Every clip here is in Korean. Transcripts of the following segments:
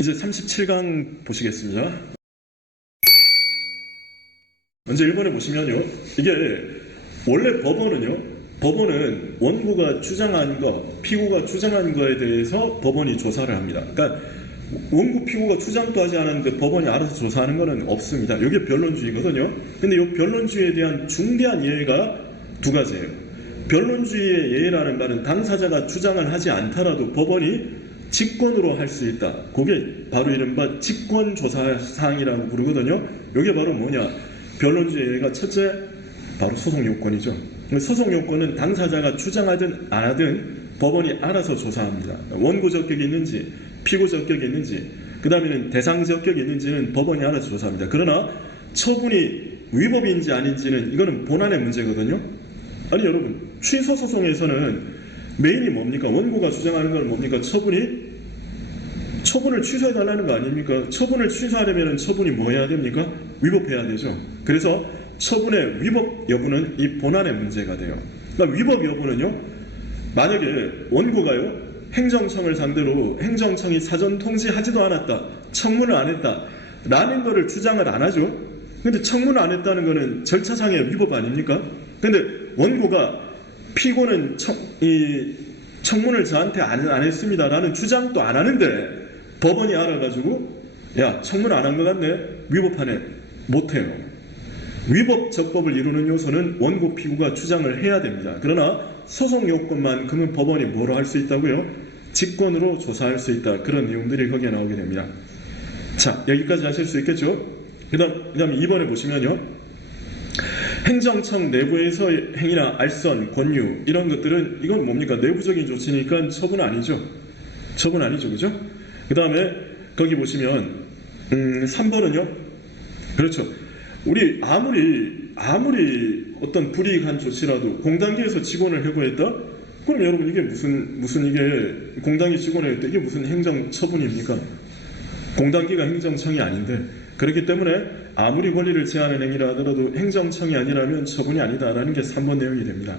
이제 37강 보시겠습니다. 먼저 1번에 보시면요. 이게 원래 법원은 원고가 주장한 거, 피고가 주장한 거에 대해서 법원이 조사를 합니다. 그러니까 원고 피고가 주장도 하지 않았는데 법원이 알아서 조사하는 거는 없습니다. 이게 변론주의거든요. 근데 이 변론주의에 대한 중대한 예외가 두 가지예요. 변론주의의 예외라는 말은 당사자가 주장을 하지 않더라도 법원이 직권으로 할 수 있다. 그게 바로 이른바 직권조사사항이라고 부르거든요. 이게 바로 뭐냐? 변론주의 예외가 첫째, 바로 소송요건이죠. 소송요건은 당사자가 주장하든 안 하든 법원이 알아서 조사합니다. 원고 적격이 있는지, 피고 적격이 있는지, 그 다음에는 대상 적격이 있는지는 법원이 알아서 조사합니다. 그러나 처분이 위법인지 아닌지는 이거는 본안의 문제거든요. 아니 여러분, 취소소송에서는 메인이 뭡니까? 원고가 주장하는 건 뭡니까? 처분을 취소해달라는 거 아닙니까? 처분을 취소하려면 처분이 뭐 해야 됩니까? 위법해야 되죠. 그래서 처분의 위법 여부는 이 본안의 문제가 돼요. 그러니까 위법 여부는요, 만약에 원고가요, 행정청을 상대로 행정청이 사전 통지하지도 않았다, 청문을 안 했다 라는 거를 주장을 안 하죠. 근데 청문을 안 했다는 거는 절차상의 위법 아닙니까? 근데 원고가 피고는 청문을 저한테 안 했습니다 라는 주장도 안 하는데 법원이 알아가지고 야, 청문 안 한 것 같네, 위법하네, 못해요. 위법 적법을 이루는 요소는 원고 피고가 주장을 해야 됩니다. 그러나 소송 요건만큼은 법원이 뭐로 할 수 있다고요? 직권으로 조사할 수 있다. 그런 내용들이 거기에 나오게 됩니다. 자, 여기까지 하실 수 있겠죠? 그 다음에 2번에 보시면요, 행정청 내부에서의 행위나 알선, 권유 이런 것들은 이건 뭡니까? 내부적인 조치니까 처분 아니죠. 처분 아니죠. 그죠? 그 다음에 거기 보시면 3번은요. 그렇죠. 우리 아무리 어떤 불이익한 조치라도 공단계에서 직원을 해고했다? 그럼 여러분 이게 무슨 이게 공단계 직원을 했다? 이게 무슨 행정 처분입니까? 공단계가 행정청이 아닌데, 그렇기 때문에 아무리 권리를 제한하는 행위라 하더라도 행정청이 아니라면 처분이 아니다라는 게 3번 내용이 됩니다.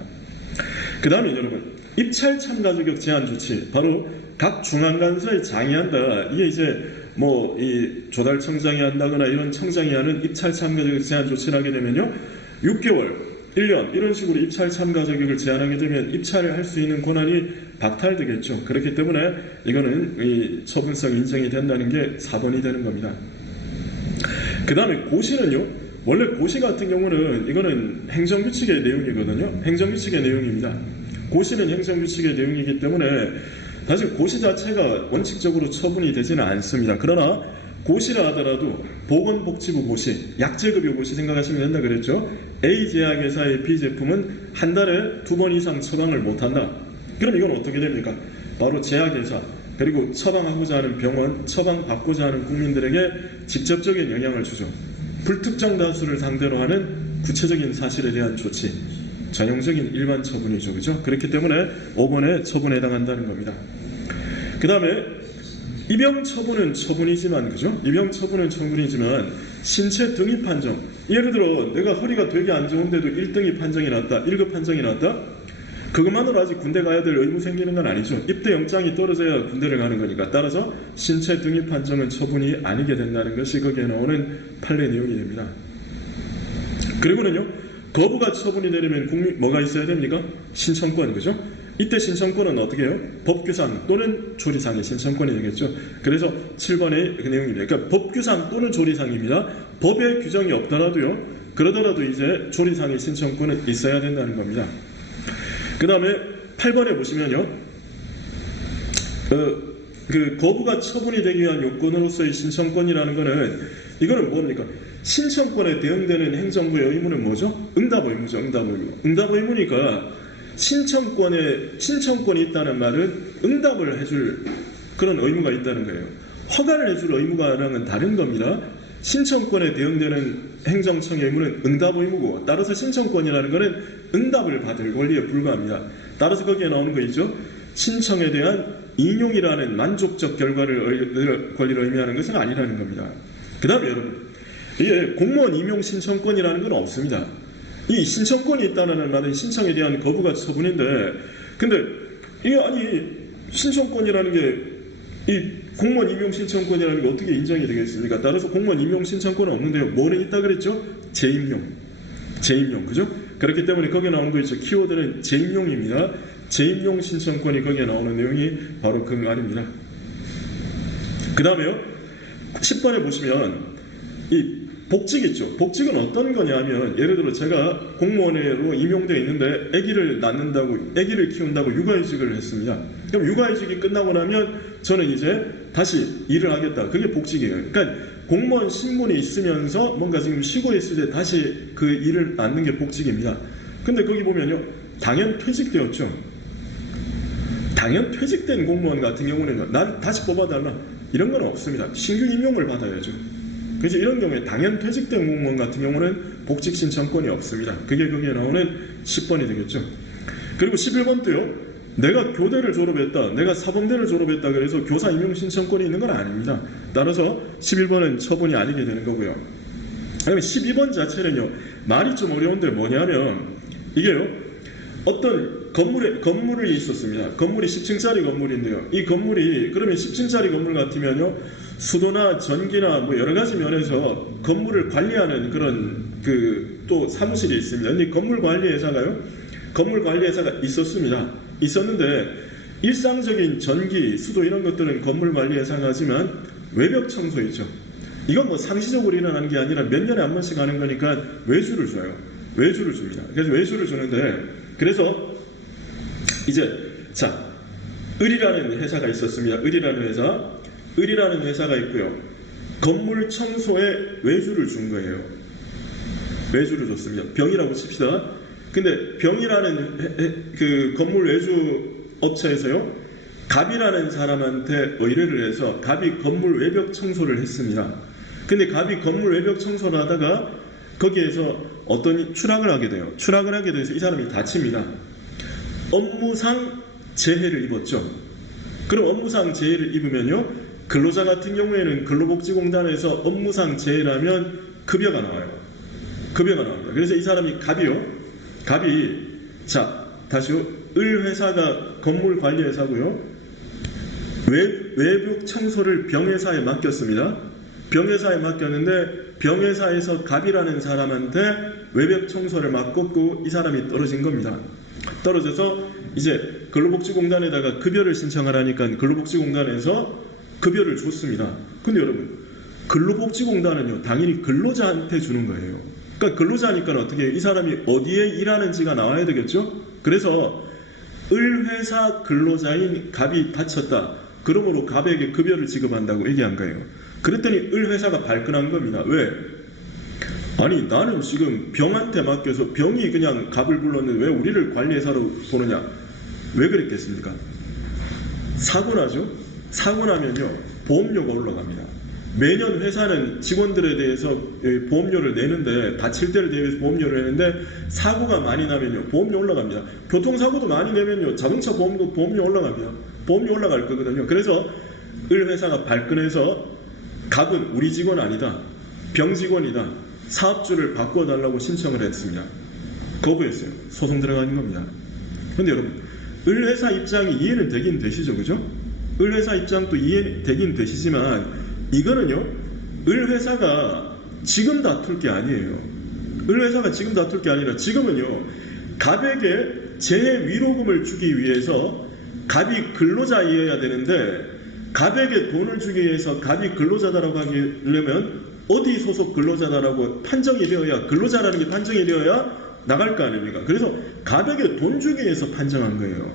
그 다음에 여러분, 입찰 참가 자격 제한 조치, 바로 각 중앙간서에 장의한다. 이게 이제 뭐 이 조달청장이 한다거나 이런 청장이 하는 입찰 참가 자격 제한 조치를 하게 되면요, 6개월, 1년 이런 식으로 입찰 참가 자격을 제한하게 되면 입찰을 할 수 있는 권한이 박탈되겠죠. 그렇기 때문에 이거는 이 처분성 인정이 된다는 게 4번이 되는 겁니다. 그 다음에 고시는요, 원래 고시 같은 경우는 이거는 행정규칙의 내용이거든요. 행정규칙의 내용입니다. 고시는 행정규칙의 내용이기 때문에 사실 고시 자체가 원칙적으로 처분이 되지는 않습니다. 그러나 고시라 하더라도 보건복지부 고시, 약제급여 고시 생각하시면 된다 그랬죠. A 제약회사의 B 제품은 한 달에 2번 이상 처방을 못한다. 그럼 이건 어떻게 됩니까? 바로 제약회사, 그리고 처방하고자 하는 병원, 처방받고자 하는 국민들에게 직접적인 영향을 주죠. 불특정 다수를 상대로 하는 구체적인 사실에 대한 조치, 전형적인 일반 처분이죠. 그죠? 그렇기 때문에 5번에 처분에 해당한다는 겁니다. 그 다음에 입영 처분은 처분이지만, 그죠? 입영 처분은 처분이지만 신체 등위 판정, 예를 들어 내가 허리가 되게 안 좋은데도 1등위 판정이 났다, 1급 판정이 났다? 그것만으로 아직 군대 가야 될 의무 생기는 건 아니죠. 입대 영장이 떨어져야 군대를 가는 거니까. 따라서 신체 등위 판정은 처분이 아니게 된다는 것이 거기에 나오는 판례 내용이 됩니다. 그리고는요, 거부가 처분이 되려면 뭐가 있어야 됩니까? 신청권, 그죠? 이때 신청권은 어떻게 해요? 법규상 또는 조리상의 신청권이 되겠죠. 그래서 7번의 그 내용입니다. 그러니까 법규상 또는 조리상입니다. 법에 규정이 없더라도요, 그러더라도 이제 조리상의 신청권은 있어야 된다는 겁니다. 그 다음에 8번에 보시면요, 그 거부가 처분이 되기 위한 요건으로서의 신청권이라는 거는, 이거는 뭡니까? 신청권에 대응되는 행정부의 의무는 뭐죠? 응답 의무죠. 응답 의무. 응답 의무니까 신청권이 있다는 말은 응답을 해줄 그런 의무가 있다는 거예요. 허가를 해줄 의무가랑은 다른 겁니다. 신청권에 대응되는 행정청의 의무는 응답 의무고, 따라서 신청권이라는 것은 응답을 받을 권리에 불과합니다. 따라서 거기에 나오는 거 있죠. 신청에 대한 인용이라는 만족적 권리를 의미하는 것은 아니라는 겁니다. 그 다음에 여러분, 이게 공무원 임용 신청권이라는 건 없습니다. 이 신청권이 있다는 말은 신청에 대한 거부가 처분인데, 근데 이게 아니 신청권이라는 게 이 공무원 임용 신청권이라는 게 어떻게 인정이 되겠습니까? 따라서 공무원 임용 신청권은 없는데요. 뭐는 있다 그랬죠? 재임용. 재임용. 그죠? 그렇기 때문에 거기에 나오는 거 있죠. 키워드는 재임용입니다. 재임용 신청권이 거기에 나오는 내용이 바로 그 말입니다. 그 다음에요. 10번에 보시면 이 복직 있죠. 복직은 어떤 거냐면 예를 들어 제가 공무원으로 임용되어 있는데 아기를 키운다고 육아휴직을 했습니다. 그럼 육아휴직이 끝나고 나면 저는 이제 다시 일을 하겠다. 그게 복직이에요. 그러니까 공무원 신분이 있으면서 뭔가 지금 쉬고 있을 때 다시 그 일을 낳는 게 복직입니다. 근데 거기 보면요. 당연 퇴직되었죠. 당연 퇴직된 공무원 같은 경우는 난 다시 뽑아달라. 이런 건 없습니다. 신규 임용을 받아야죠. 그래서 이런 경우에 당연 퇴직된 공무원 같은 경우는 복직 신청권이 없습니다. 그게 거기에 나오는 10번이 되겠죠. 그리고 11번도요. 내가 교대를 졸업했다. 내가 사범대를 졸업했다. 그래서 교사 임용 신청권이 있는 건 아닙니다. 따라서 11번은 처분이 아니게 되는 거고요. 그다음에 12번 자체는요. 말이 좀 어려운데 뭐냐면 이게요. 어떤 건물이 있었습니다. 건물이 10층짜리 건물인데요. 이 건물이 그러면 10층짜리 건물 같으면요. 수도나 전기나 뭐 여러 가지 면에서 건물을 관리하는 그런 또 사무실이 있습니다. 근데 건물 관리 회사가 있었습니다. 있었는데 일상적인 전기, 수도 이런 것들은 건물 관리 회사가 하지만 외벽 청소 있죠. 이건 뭐 상시적으로 일어나는 게 아니라 몇 년에 한 번씩 하는 거니까 외주를 줘요. 외주를 줍니다. 그래서 외주를 주는데 그래서 이제 을이라는 회사가 있었습니다. 을이라는 회사가 있고요. 건물 청소에 외주를 준 거예요. 외주를 줬습니다. 병이라고 칩시다. 근데 병이라는 그 건물 외주 업체에서요. 갑이라는 사람한테 의뢰를 해서 갑이 건물 외벽 청소를 했습니다. 근데 갑이 건물 외벽 청소를 하다가 거기에서 어떤 추락을 하게 돼요. 추락을 하게 돼서 이 사람이 다칩니다. 업무상 재해를 입었죠. 그럼 업무상 재해를 입으면요. 근로자 같은 경우에는 근로복지공단에서 업무상 재해라면 급여가 나와요. 급여가 나옵니다. 그래서 이 사람이 갑이 다시요. 을회사가 건물관리회사고요. 외벽 청소를 병회사에 맡겼습니다. 병회사에 맡겼는데 병회사에서 갑이라는 사람한테 외벽 청소를 맡겼고 이 사람이 떨어진 겁니다. 떨어져서 이제 근로복지공단에다가 급여를 신청하라니까 근로복지공단에서 급여를 줬습니다. 근데 여러분 근로복지공단은요 당연히 근로자한테 주는 거예요. 그러니까 근로자니까 어떻게 이 사람이 어디에 일하는지가 나와야 되겠죠. 그래서 을회사 근로자인 갑이 다쳤다. 그러므로 갑에게 급여를 지급한다고 얘기한 거예요. 그랬더니 을회사가 발끈한 겁니다. 왜? 아니 나는 지금 병한테 맡겨서 병이 그냥 갑을 불렀는데 왜 우리를 관리회사로 보느냐. 왜 그랬겠습니까? 사고 나죠. 사고 나면요 보험료가 올라갑니다. 매년 회사는 직원들에 대해서 보험료를 내는데 다칠 때를 대비해서 보험료를 내는데 사고가 많이 나면요 보험료 올라갑니다. 교통사고도 많이 내면요 자동차 보험료 올라갑니다. 보험료 올라갈 거거든요. 그래서 을회사가 발끈해서 갑은 우리 직원 아니다. 병 직원이다. 사업주를 바꿔달라고 신청을 했습니다. 거부했어요. 소송 들어가는 겁니다. 근데 여러분 을회사 입장이 이해는 되긴 되시죠. 그죠? 을회사 입장도 이해되긴 되시지만 이거는요 을회사가 지금 다툴 게 아니에요. 을회사가 지금 다툴 게 아니라 지금은요 갑에게 재해 위로금을 주기 위해서 갑이 근로자이어야 되는데 갑에게 돈을 주기 위해서 갑이 근로자다라고 하려면 어디 소속 근로자다라고 판정이 되어야 근로자라는 게 판정이 되어야 나갈 거 아닙니까? 그래서 갑에게 돈 주기 위해서 판정한 거예요.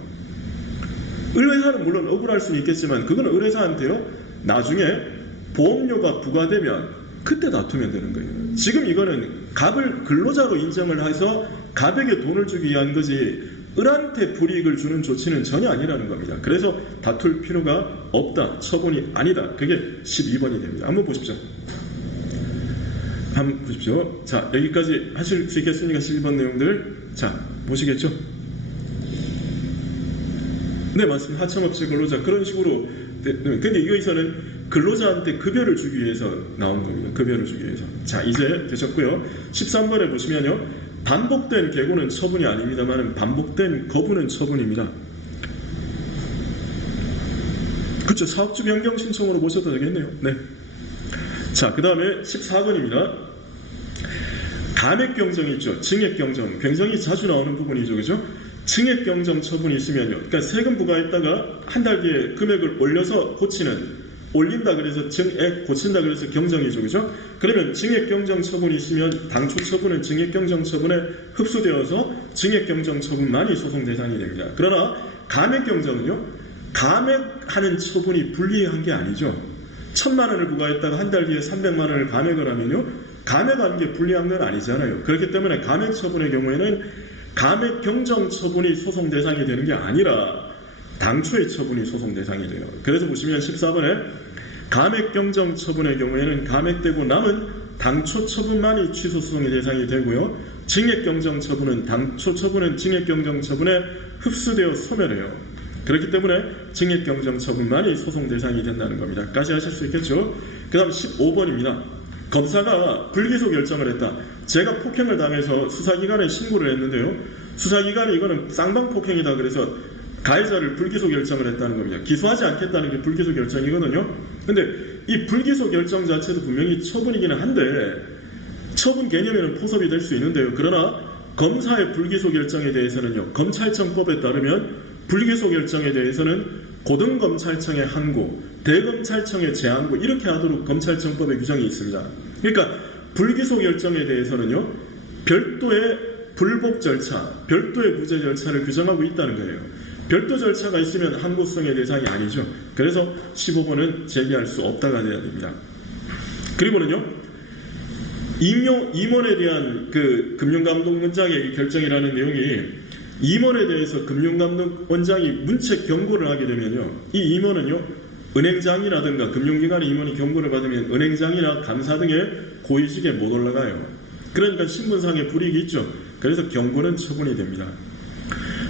을회사는 물론 억울할 수는 있겠지만 그거는 을회사한테요 나중에 보험료가 부과되면 그때 다투면 되는 거예요. 지금 이거는 갑을 근로자로 인정을 해서 갑에게 돈을 주기 위한 거지 을한테 불이익을 주는 조치는 전혀 아니라는 겁니다. 그래서 다툴 필요가 없다. 처분이 아니다. 그게 12번이 됩니다. 한번 보십시오. 한번 보십시오. 자, 여기까지 하실 수 있겠습니까? 12번 내용들. 자, 보시겠죠? 네, 맞습니다. 하청업체 근로자 그런 식으로. 근데 여기서는 근로자한테 급여를 주기 위해서 나온 겁니다. 급여를 주기 위해서. 자, 이제 되셨고요. 13번에 보시면요. 반복된 개고는 처분이 아닙니다만 반복된 거부는 처분입니다. 그렇죠. 사업주 변경 신청으로 보셔도 되겠네요. 네. 자, 그 다음에 14번입니다. 감액 경정이 있죠. 증액 경정. 굉장히 자주 나오는 부분이죠. 그죠? 증액 경정 처분이 있으면요. 그러니까 세금 부과했다가 한 달 뒤에 금액을 올려서 고치는, 올린다 그래서 증액, 고친다 그래서 경정이죠. 그죠? 그러면 증액 경정 처분이 있으면 당초 처분은 증액 경정 처분에 흡수되어서 증액 경정 처분만이 소송 대상이 됩니다. 그러나 감액 경정은요, 감액하는 처분이 불리한 게 아니죠. 1,000만 원을 부과했다가 한 달 뒤에 300만 원을 감액을 하면요, 감액하는 게 불리한 건 아니잖아요. 그렇기 때문에 감액 처분의 경우에는 감액 경정 처분이 소송 대상이 되는 게 아니라 당초의 처분이 소송 대상이 돼요. 그래서 보시면 14번에 감액 경정 처분의 경우에는 감액되고 남은 당초 처분만이 취소 소송의 대상이 되고요. 증액 경정 처분은 당초 처분은 증액 경정 처분에 흡수되어 소멸해요. 그렇기 때문에 증액 경정 처분만이 소송 대상이 된다는 겁니다. 까지 하실 수 있겠죠? 그 다음 15번입니다. 검사가 불기소 결정을 했다. 제가 폭행을 당해서 수사기관에 신고를 했는데요. 수사기관이 이거는 쌍방폭행이다 그래서 가해자를 불기소 결정을 했다는 겁니다. 기소하지 않겠다는 게 불기소 결정이거든요. 근데 이 불기소 결정 자체도 분명히 처분이기는 한데 처분 개념에는 포섭이 될 수 있는데요. 그러나 검사의 불기소 결정에 대해서는요, 검찰청법에 따르면 불기소 결정에 대해서는 고등검찰청의 항고, 대검찰청의 재항고 이렇게 하도록 검찰청법에 규정이 있습니다. 그러니까 불기소 결정에 대해서는요, 별도의 불복 절차, 별도의 무죄 절차를 규정하고 있다는 거예요. 별도 절차가 있으면 항고성의 대상이 아니죠. 그래서 15번은 제기할 수 없다가 돼야 됩니다. 그리고는요, 임원에 대한 그 금융감독원장의 결정이라는 내용이, 임원에 대해서 금융감독원장이 문책 경고를 하게 되면요, 이 임원은요, 은행장이라든가 금융기관의 임원이 경고를 받으면 은행장이나 감사 등의 고위직에 못 올라가요. 그러니까 신분상의 불이익이 있죠. 그래서 경고는 처분이 됩니다.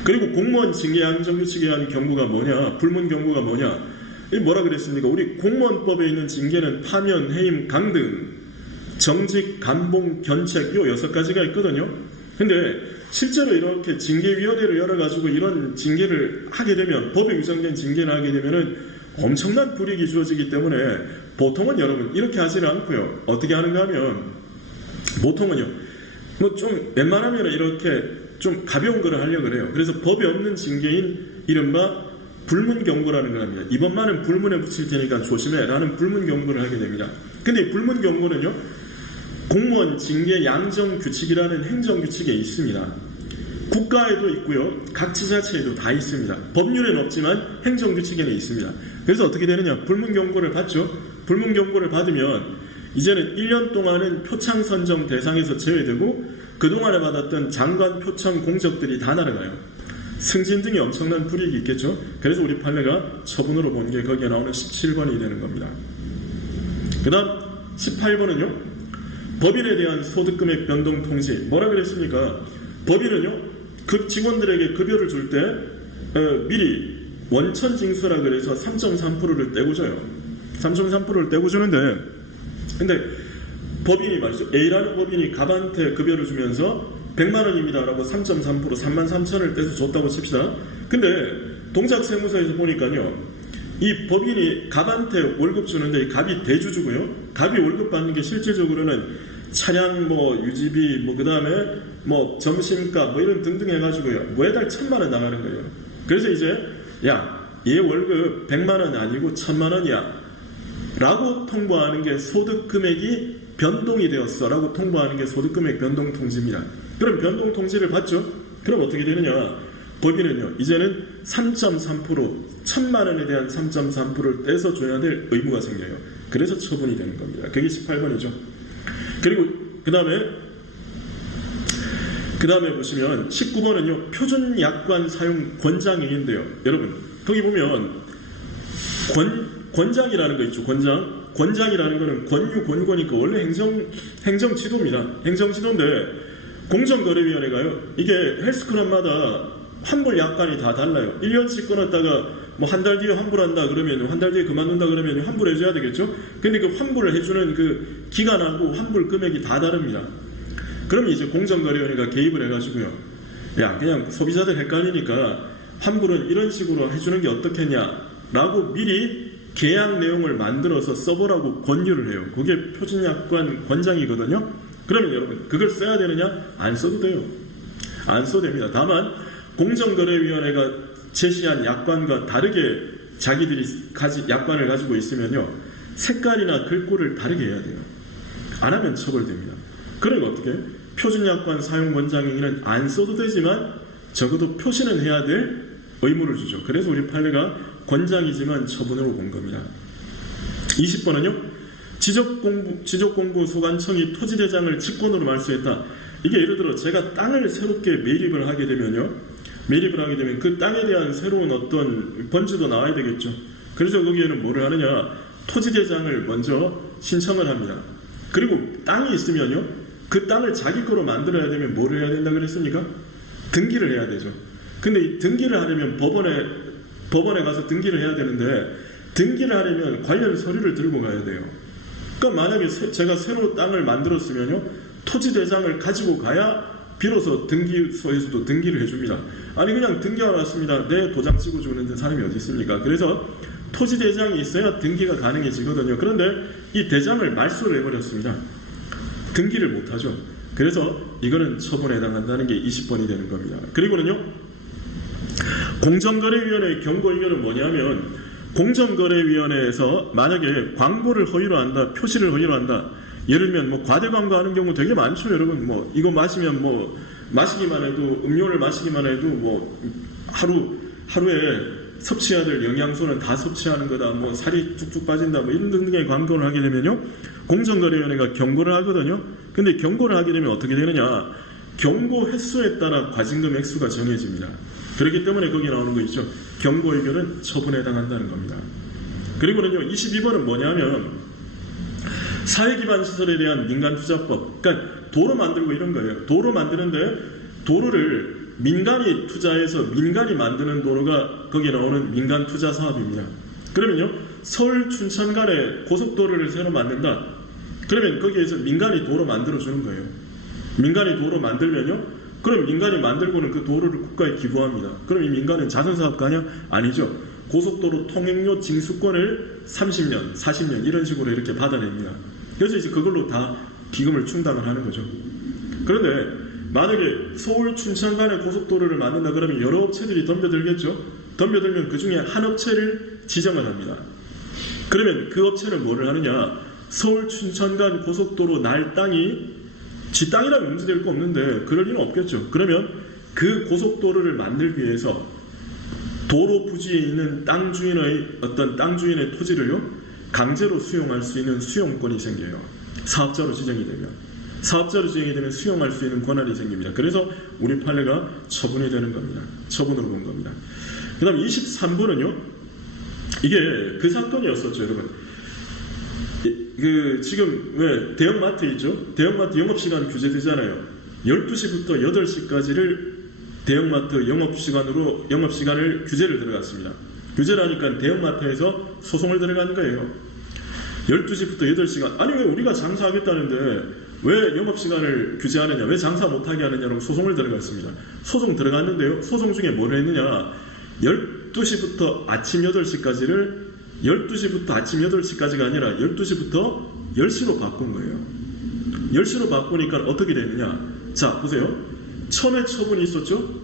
그리고 공무원 징계 양정규칙에 의한 경고가 뭐냐, 불문 경고가 뭐냐, 이 뭐라 그랬습니까? 우리 공무원법에 있는 징계는 파면, 해임, 강등, 정직, 감봉, 견책 요 6가지가 있거든요. 근데 실제로 이렇게 징계위원회를 열어가지고 이런 징계를 하게 되면, 법에 규정된 징계를 하게 되면은 엄청난 불이익이 주어지기 때문에 보통은 여러분 이렇게 하지는 않고요. 어떻게 하는가 하면 보통은요, 뭐 좀 웬만하면 이렇게 좀 가벼운 거를 하려고 그래요. 그래서 법에 없는 징계인 이른바 불문 경고라는 걸 합니다. 이번만은 불문에 붙일 테니까 조심해 라는 불문 경고를 하게 됩니다. 근데 불문 경고는요, 공무원 징계 양정 규칙이라는 행정 규칙에 있습니다. 국가에도 있고요, 각 지자체에도 다 있습니다. 법률에는 없지만 행정 규칙에는 있습니다. 그래서 어떻게 되느냐, 불문 경고를 받죠. 불문 경고를 받으면 이제는 1년 동안은 표창 선정 대상에서 제외되고 그동안에 받았던 장관 표창 공적들이 다 날아가요. 승진 등이 엄청난 불이익이 있겠죠. 그래서 우리 판례가 처분으로 본 게 거기에 나오는 17번이 되는 겁니다. 그 다음 18번은요, 법인에 대한 소득금액 변동 통지. 뭐라 그랬습니까? 법인은요, 그 직원들에게 급여를 줄 때 미리 원천 징수라 그래서 3.3%를 떼고 줘요. 3.3%를 떼고 주는데, 근데 법인이 말이죠, A라는 법인이 갑한테 급여를 주면서 100만 원입니다 라고 3.3% 33,000원을 떼서 줬다고 칩시다. 근데 동작세무서에서 보니까요, 이 법인이 갑한테 월급 주는데 이 갑이 대주주고요, 갑이 월급 받는 게 실질적으로는 차량 뭐 유지비 뭐 그 다음에 뭐 점심값 뭐 이런 등등 해가지고요, 매달 1,000만 원 나가는 거예요. 그래서 이제 야, 얘 월급 100만 원 아니고 1,000만 원이야 라고 통보하는 게 소득금액이 변동이 되었어 라고 통보하는 게 소득금액 변동통지입니다. 그럼 변동통지를 받죠? 그럼 어떻게 되느냐, 법인은요, 이제는 3.3% 1,000만 원에 대한 3.3%를 떼서 줘야 될 의무가 생겨요. 그래서 처분이 되는 겁니다. 그게 18번이죠. 그리고 그 다음에 보시면 19번은요, 표준약관 사용 권장행위인데요. 여러분 거기 보면 권장이라는 거 있죠. 권장이라는 거는 권유 권고니까 원래 행정지도입니다. 행정지도인데 공정거래위원회가요, 이게 헬스클럽마다 환불 약관이 다 달라요. 1년씩 끊었다가 뭐 한 달 뒤에 환불한다 그러면, 한 달 뒤에 그만둔다 그러면 환불해줘야 되겠죠. 근데 그 환불을 해주는 그 기간하고 환불 금액이 다 다릅니다. 그럼 이제 공정거래위원회가 개입을 해가지고요, 야, 그냥 소비자들 헷갈리니까 환불은 이런 식으로 해주는 게 어떻겠냐 라고 미리 계약 내용을 만들어서 써보라고 권유를 해요. 그게 표준약관 권장이거든요. 그러면 여러분 그걸 써야 되느냐? 안 써도 돼요. 안 써도 됩니다. 다만 공정거래위원회가 제시한 약관과 다르게 자기들이 약관을 가지고 있으면요, 색깔이나 글꼴을 다르게 해야 돼요. 안 하면 처벌됩니다. 그러면 어떻게? 표준약관 사용 권장행위는 안 써도 되지만 적어도 표시는 해야 될 의무를 주죠. 그래서 우리 판례가 권장이지만 처분으로 본 겁니다. 20번은요. 지적공부 소관청이 토지대장을 직권으로 말소했다. 이게 예를 들어 제가 땅을 새롭게 매립을 하게 되면요. 매립을 하게 되면 그 땅에 대한 새로운 어떤 번지도 나와야 되겠죠. 그래서 거기에는 뭐를 하느냐. 토지대장을 먼저 신청을 합니다. 그리고 땅이 있으면요. 그 땅을 자기 거로 만들어야 되면 뭐를 해야 된다 그랬습니까? 등기를 해야 되죠. 근데 이 등기를 하려면 법원에 가서 등기를 해야 되는데 등기를 하려면 관련 서류를 들고 가야 돼요. 그러니까 만약에 제가 새로 땅을 만들었으면요. 토지대장을 가지고 가야 비로소 등기소에서도 등기를 해줍니다. 아니 그냥 등기하러 왔습니다. 내 도장 찍어주는 사람이 어디 있습니까? 그래서 토지대장이 있어야 등기가 가능해지거든요. 그런데 이 대장을 말소를 해버렸습니다. 등기를 못하죠. 그래서 이거는 처분에 해당한다는 게 20번이 되는 겁니다. 그리고는요. 공정거래위원회의 경고 의견은 뭐냐면 공정거래위원회에서 만약에 광고를 허위로 한다, 표시를 허위로 한다. 예를 들면 뭐 과대 광고하는 경우 되게 많죠, 여러분. 뭐 이거 마시면 뭐 마시기만 해도 음료를 마시기만 해도 뭐 하루에 섭취해야 될 영양소는 다 섭취하는 거다. 뭐 살이 쭉쭉 빠진다. 뭐 이런 등등의 광고를 하게 되면요, 공정거래위원회가 경고를 하거든요. 근데 경고를 하게 되면 어떻게 되느냐? 경고 횟수에 따라 과징금 액수가 정해집니다. 그렇기 때문에 거기 나오는 거 있죠. 경고 의견은 처분에 해당한다는 겁니다. 그리고는요, 22번은 뭐냐면 사회기반 시설에 대한 민간투자법. 그러니까 도로 만들고 이런 거예요. 도로 만드는데 도로를 민간이 투자해서 민간이 만드는 도로가 거기에 나오는 민간투자 사업입니다. 그러면요, 서울 춘천 간에 고속도로를 새로 만든다. 그러면 거기에서 민간이 도로 만들어주는 거예요. 민간이 도로 만들면요, 그럼 민간이 만들고는 그 도로를 국가에 기부합니다. 그럼 이 민간은 자선사업가냐? 아니죠. 고속도로 통행료 징수권을 30년, 40년 이런 식으로 이렇게 받아냅니다. 그래서 이제 그걸로 다 기금을 충당을 하는 거죠. 그런데 만약에 서울 춘천 간에 고속도로를 만든다 그러면 여러 업체들이 덤벼들겠죠. 덤벼들면 그 중에 한 업체를 지정을 합니다. 그러면 그 업체는 뭐를 하느냐? 서울 춘천 간 고속도로 날 땅이 지 땅이라면 문제될 거 없는데 그럴 리는 없겠죠. 그러면 그 고속도로를 만들기 위해서 도로 부지에 있는 땅 주인의 어떤 땅 주인의 토지를요, 강제로 수용할 수 있는 수용권이 생겨요. 사업자로 지정이 되면. 사업자로 지정이 되면 수용할 수 있는 권한이 생깁니다. 그래서 우리 판례가 처분이 되는 겁니다. 처분으로 본 겁니다. 그 다음 23번은요. 이게 그 사건이었었죠, 여러분. 지금 왜 대형마트 있죠? 대형마트 영업시간 규제되잖아요. 12시부터 8시까지를 대형마트 영업시간을 규제를 들어갔습니다. 규제를 하니까 대형마트에서 소송을 들어간 거예요. 12시부터 8시간. 아니 왜 우리가 장사하겠다는데 왜 영업시간을 규제하느냐, 왜 장사 못하게 하느냐라고 소송을 들어갔습니다. 소송 들어갔는데요, 소송 중에 뭘 했느냐, 12시부터 아침 8시까지를 12시부터 아침 8시까지가 아니라 12시부터 10시로 바꾼 거예요. 10시로 바꾸니까 어떻게 되느냐. 자, 보세요. 처음에 처분이 있었죠?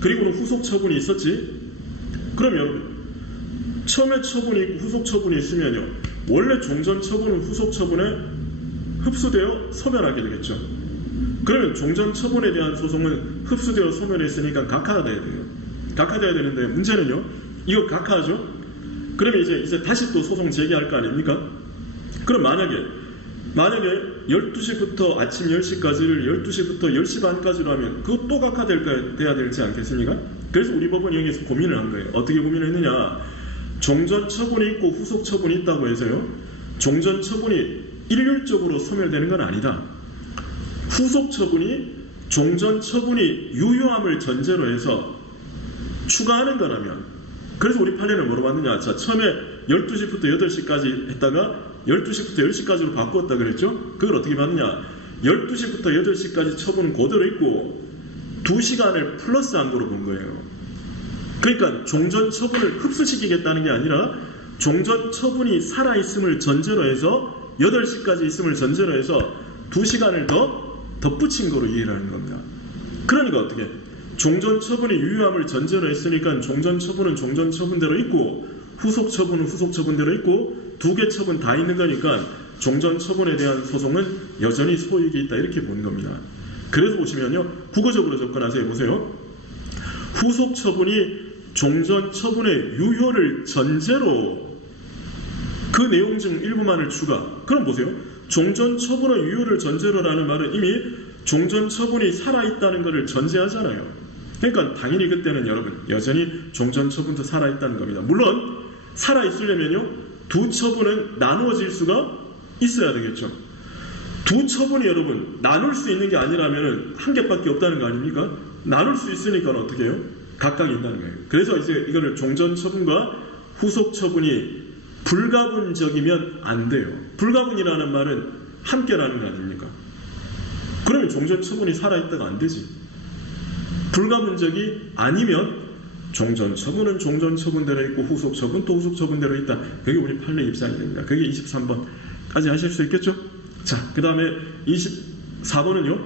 그리고는 후속 처분이 있었지? 그럼 여러분, 처음에 처분이 있고 후속 처분이 있으면요, 원래 종전 처분은 후속 처분에 흡수되어 소멸하게 되겠죠. 그러면 종전 처분에 대한 소송은 흡수되어 소멸했으니까 각하돼야 돼요. 각하돼야 되는데 문제는요, 이거 각하죠? 그러면 이제 다시 또 소송 제기할 거 아닙니까? 그럼 만약에 12시부터 아침 10시까지를 12시부터 10시 반까지로 하면 그거 또 각하돼야 될지 않겠습니까? 그래서 우리 법원이 여기서 고민을 한 거예요. 어떻게 고민을 했느냐? 종전 처분이 있고 후속 처분이 있다고 해서요, 종전 처분이 일률적으로 소멸되는 건 아니다. 후속 처분이 종전 처분이 유효함을 전제로 해서 추가하는 거라면, 그래서 우리 판례는 뭐로 봤느냐? 자, 처음에 12시부터 8시까지 했다가 12시부터 10시까지로 바꾸었다 그랬죠? 그걸 어떻게 봤느냐? 12시부터 8시까지 처분은 그대로 있고 2시간을 플러스한 거로 본 거예요. 그러니까 종전 처분을 흡수시키겠다는 게 아니라 종전 처분이 살아있음을 전제로 해서 8시까지 있음을 전제로 해서 2시간을 더 덧붙인 거로 이해를 하는 겁니다. 그러니까 어떻게? 종전 처분이 유효함을 전제로 했으니까 종전 처분은 종전 처분대로 있고 후속 처분은 후속 처분대로 있고 2개 처분 다 있는 거니까 종전 처분에 대한 소송은 여전히 소익이 있다 이렇게 보는 겁니다. 그래서 보시면요. 국어적으로 접근하세요. 보세요. 후속 처분이 종전 처분의 유효를 전제로 그 내용 중 일부만을 추가. 그럼 보세요. 종전 처분의 유효를 전제로라는 말은 이미 종전 처분이 살아있다는 것을 전제하잖아요. 그러니까 당연히 그때는 여러분 여전히 종전 처분도 살아있다는 겁니다. 물론 살아있으려면요 2 처분은 나누어질 수가 있어야 되겠죠. 2 처분이 여러분 나눌 수 있는 게 아니라면 1개밖에 없다는 거 아닙니까? 나눌 수 있으니까 어떻게 해요? 각각 있다는 거예요. 그래서 이제 이거를 종전 처분과 후속 처분이 불가분적이면 안 돼요. 불가분이라는 말은 함께라는 거 아닙니까? 그러면 종전 처분이 살아있다가 안 되지. 불가분적이 아니면 종전 처분은 종전 처분대로 있고 후속 처분 또 후속 처분대로 있다. 그게 우리 판례 입장이 됩니다. 그게 23번까지 하실 수 있겠죠? 자, 그 다음에 24번은요.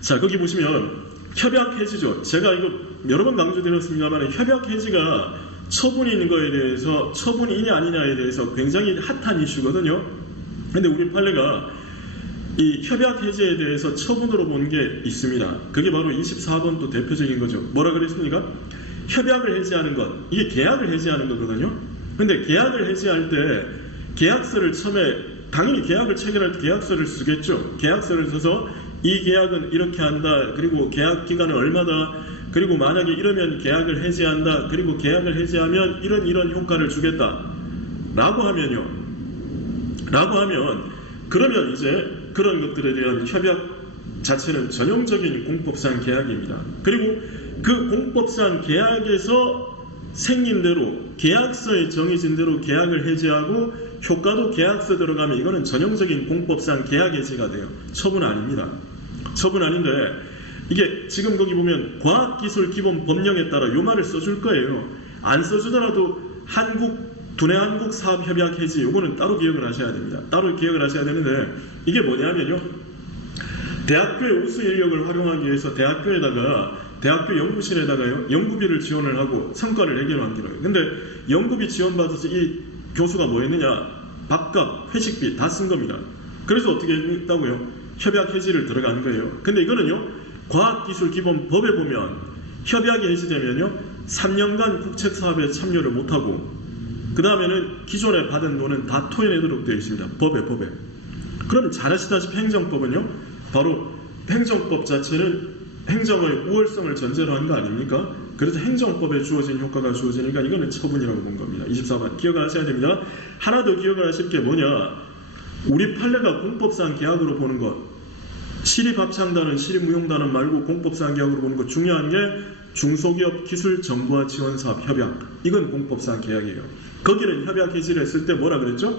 자, 거기 보시면 협약 해지죠. 제가 이거 여러 번 강조드렸습니다만 협약 해지가 처분이 있는 거에 대해서 처분이냐 아니냐에 대해서 굉장히 핫한 이슈거든요. 근데 우리 판례가 이 협약 해지에 대해서 처분으로 본 게 있습니다. 그게 바로 24번도 대표적인 거죠. 뭐라 그랬습니까? 협약을 해지하는 것, 이게 계약을 해지하는 거거든요. 근데 계약을 해지할 때 계약서를 처음에 당연히 계약을 체결할 때 계약서를 쓰겠죠. 계약서를 써서 이 계약은 이렇게 한다. 그리고 계약 기간은 얼마다. 그리고 만약에 이러면 계약을 해지한다. 그리고 계약을 해지하면 이런 효과를 주겠다. 라고 하면 그러면 이제 그런 것들에 대한 협약 자체는 전형적인 공법상 계약입니다. 그리고 그 공법상 계약에서 생긴 대로 계약서에 정해진 대로 계약을 해지하고 효과도 계약서대로 가면 이거는 전형적인 공법상 계약 해지가 돼요. 처분 아닙니다. 처분 아닌데 이게 지금 거기 보면 과학기술기본법령에 따라 요 말을 써줄 거예요. 안 써주더라도 두뇌 한국 사업 협약 해지 요거는 따로 기억을 하셔야 됩니다. 따로 기억을 하셔야 되는데 이게 뭐냐면요. 대학교의 우수 인력을 활용하기 위해서 대학교 연구실에다가요 연구비를 지원을 하고 성과를 내기로 한 거예요. 근데 연구비 지원받아서 이 교수가 뭐 했느냐? 밥값, 회식비 다 쓴 겁니다. 그래서 어떻게 했다고요? 협약 해지를 들어가는 거예요. 근데 이거는요 과학기술기본법에 보면 협약이 해지되면요 3년간 국책사업에 참여를 못하고 그 다음에는 기존에 받은 돈은 다 토해내도록 되어 있습니다. 법에. 그럼 잘 아시다시피 행정법은요 바로 행정법 자체는 행정의 우월성을 전제로 한 거 아닙니까? 그래서 행정법에 주어진 효과가 주어지니까 이거는 처분이라고 본 겁니다. 24번 기억을 하셔야 됩니다. 하나 더 기억을 하실 게 뭐냐, 우리 판례가 공법상 계약으로 보는 것, 시립합창단은 시립무용단은 말고 공법상 계약으로 보는 것 중요한 게 중소기업 기술 정보화 지원 사업 협약, 이건 공법상 계약이에요. 거기는 협약 해지를 했을 때 뭐라 그랬죠?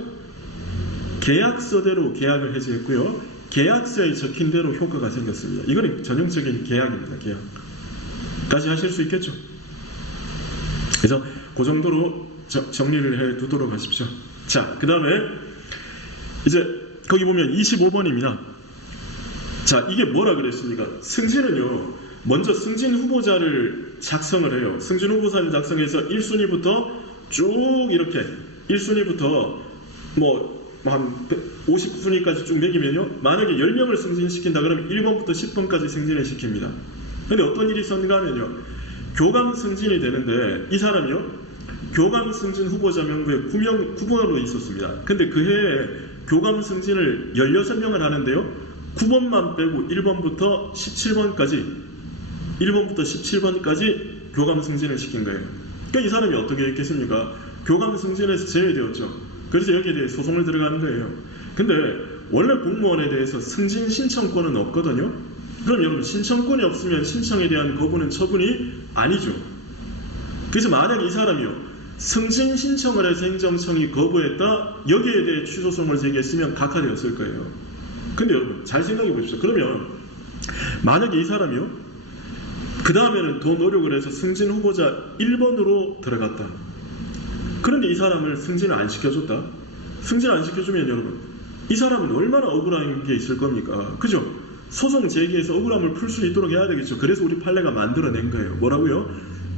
계약서대로 계약을 해지했고요. 계약서에 적힌 대로 효과가 생겼습니다. 이거는 전형적인 계약입니다. 계약까지 하실 수 있겠죠? 그래서 그 정도로 정리를 해 두도록 하십시오. 자, 그 다음에 이제 거기 보면 25번입니다. 자, 이게 뭐라 그랬습니까? 승진은요 먼저 승진 후보자를 작성을 해요. 승진 후보자를 작성해서 1순위부터 쭉 이렇게 1순위부터 한 50순위까지 쭉 매기면요 만약에 10명을 승진시킨다 그러면 1번부터 10번까지 승진을 시킵니다. 근데 어떤 일이 있었는가 하면요 교감 승진이 되는데 이 사람이요 교감 승진 후보자 명부에 9번으로 있었습니다. 근데 그 해에 교감 승진을 16명을 하는데요 9번만 빼고 1번부터 17번까지 교감 승진을 시킨 거예요. 그러니까 이 사람이 어떻게 했겠습니까? 교감 승진에서 제외되었죠. 그래서 여기에 대해 소송을 들어가는 거예요. 근데 원래 공무원에 대해서 승진 신청권은 없거든요. 그럼 여러분 신청권이 없으면 신청에 대한 거부는 처분이 아니죠. 그래서 만약 이 사람이요 승진 신청을 해서 행정청이 거부했다, 여기에 대해 취소송을 제기했으면 각하되었을 거예요. 근데 여러분 잘 생각해 보십시오. 그러면 만약에 이 사람이요 그 다음에는 더 노력을 해서 승진 후보자 1번으로 들어갔다. 그런데 이 사람을 승진을 안 시켜줬다. 승진 안 시켜주면 여러분, 이 사람은 얼마나 억울한 게 있을 겁니까? 그죠? 소송 제기해서 억울함을 풀 수 있도록 해야 되겠죠. 그래서 우리 판례가 만들어낸 거예요. 뭐라고요?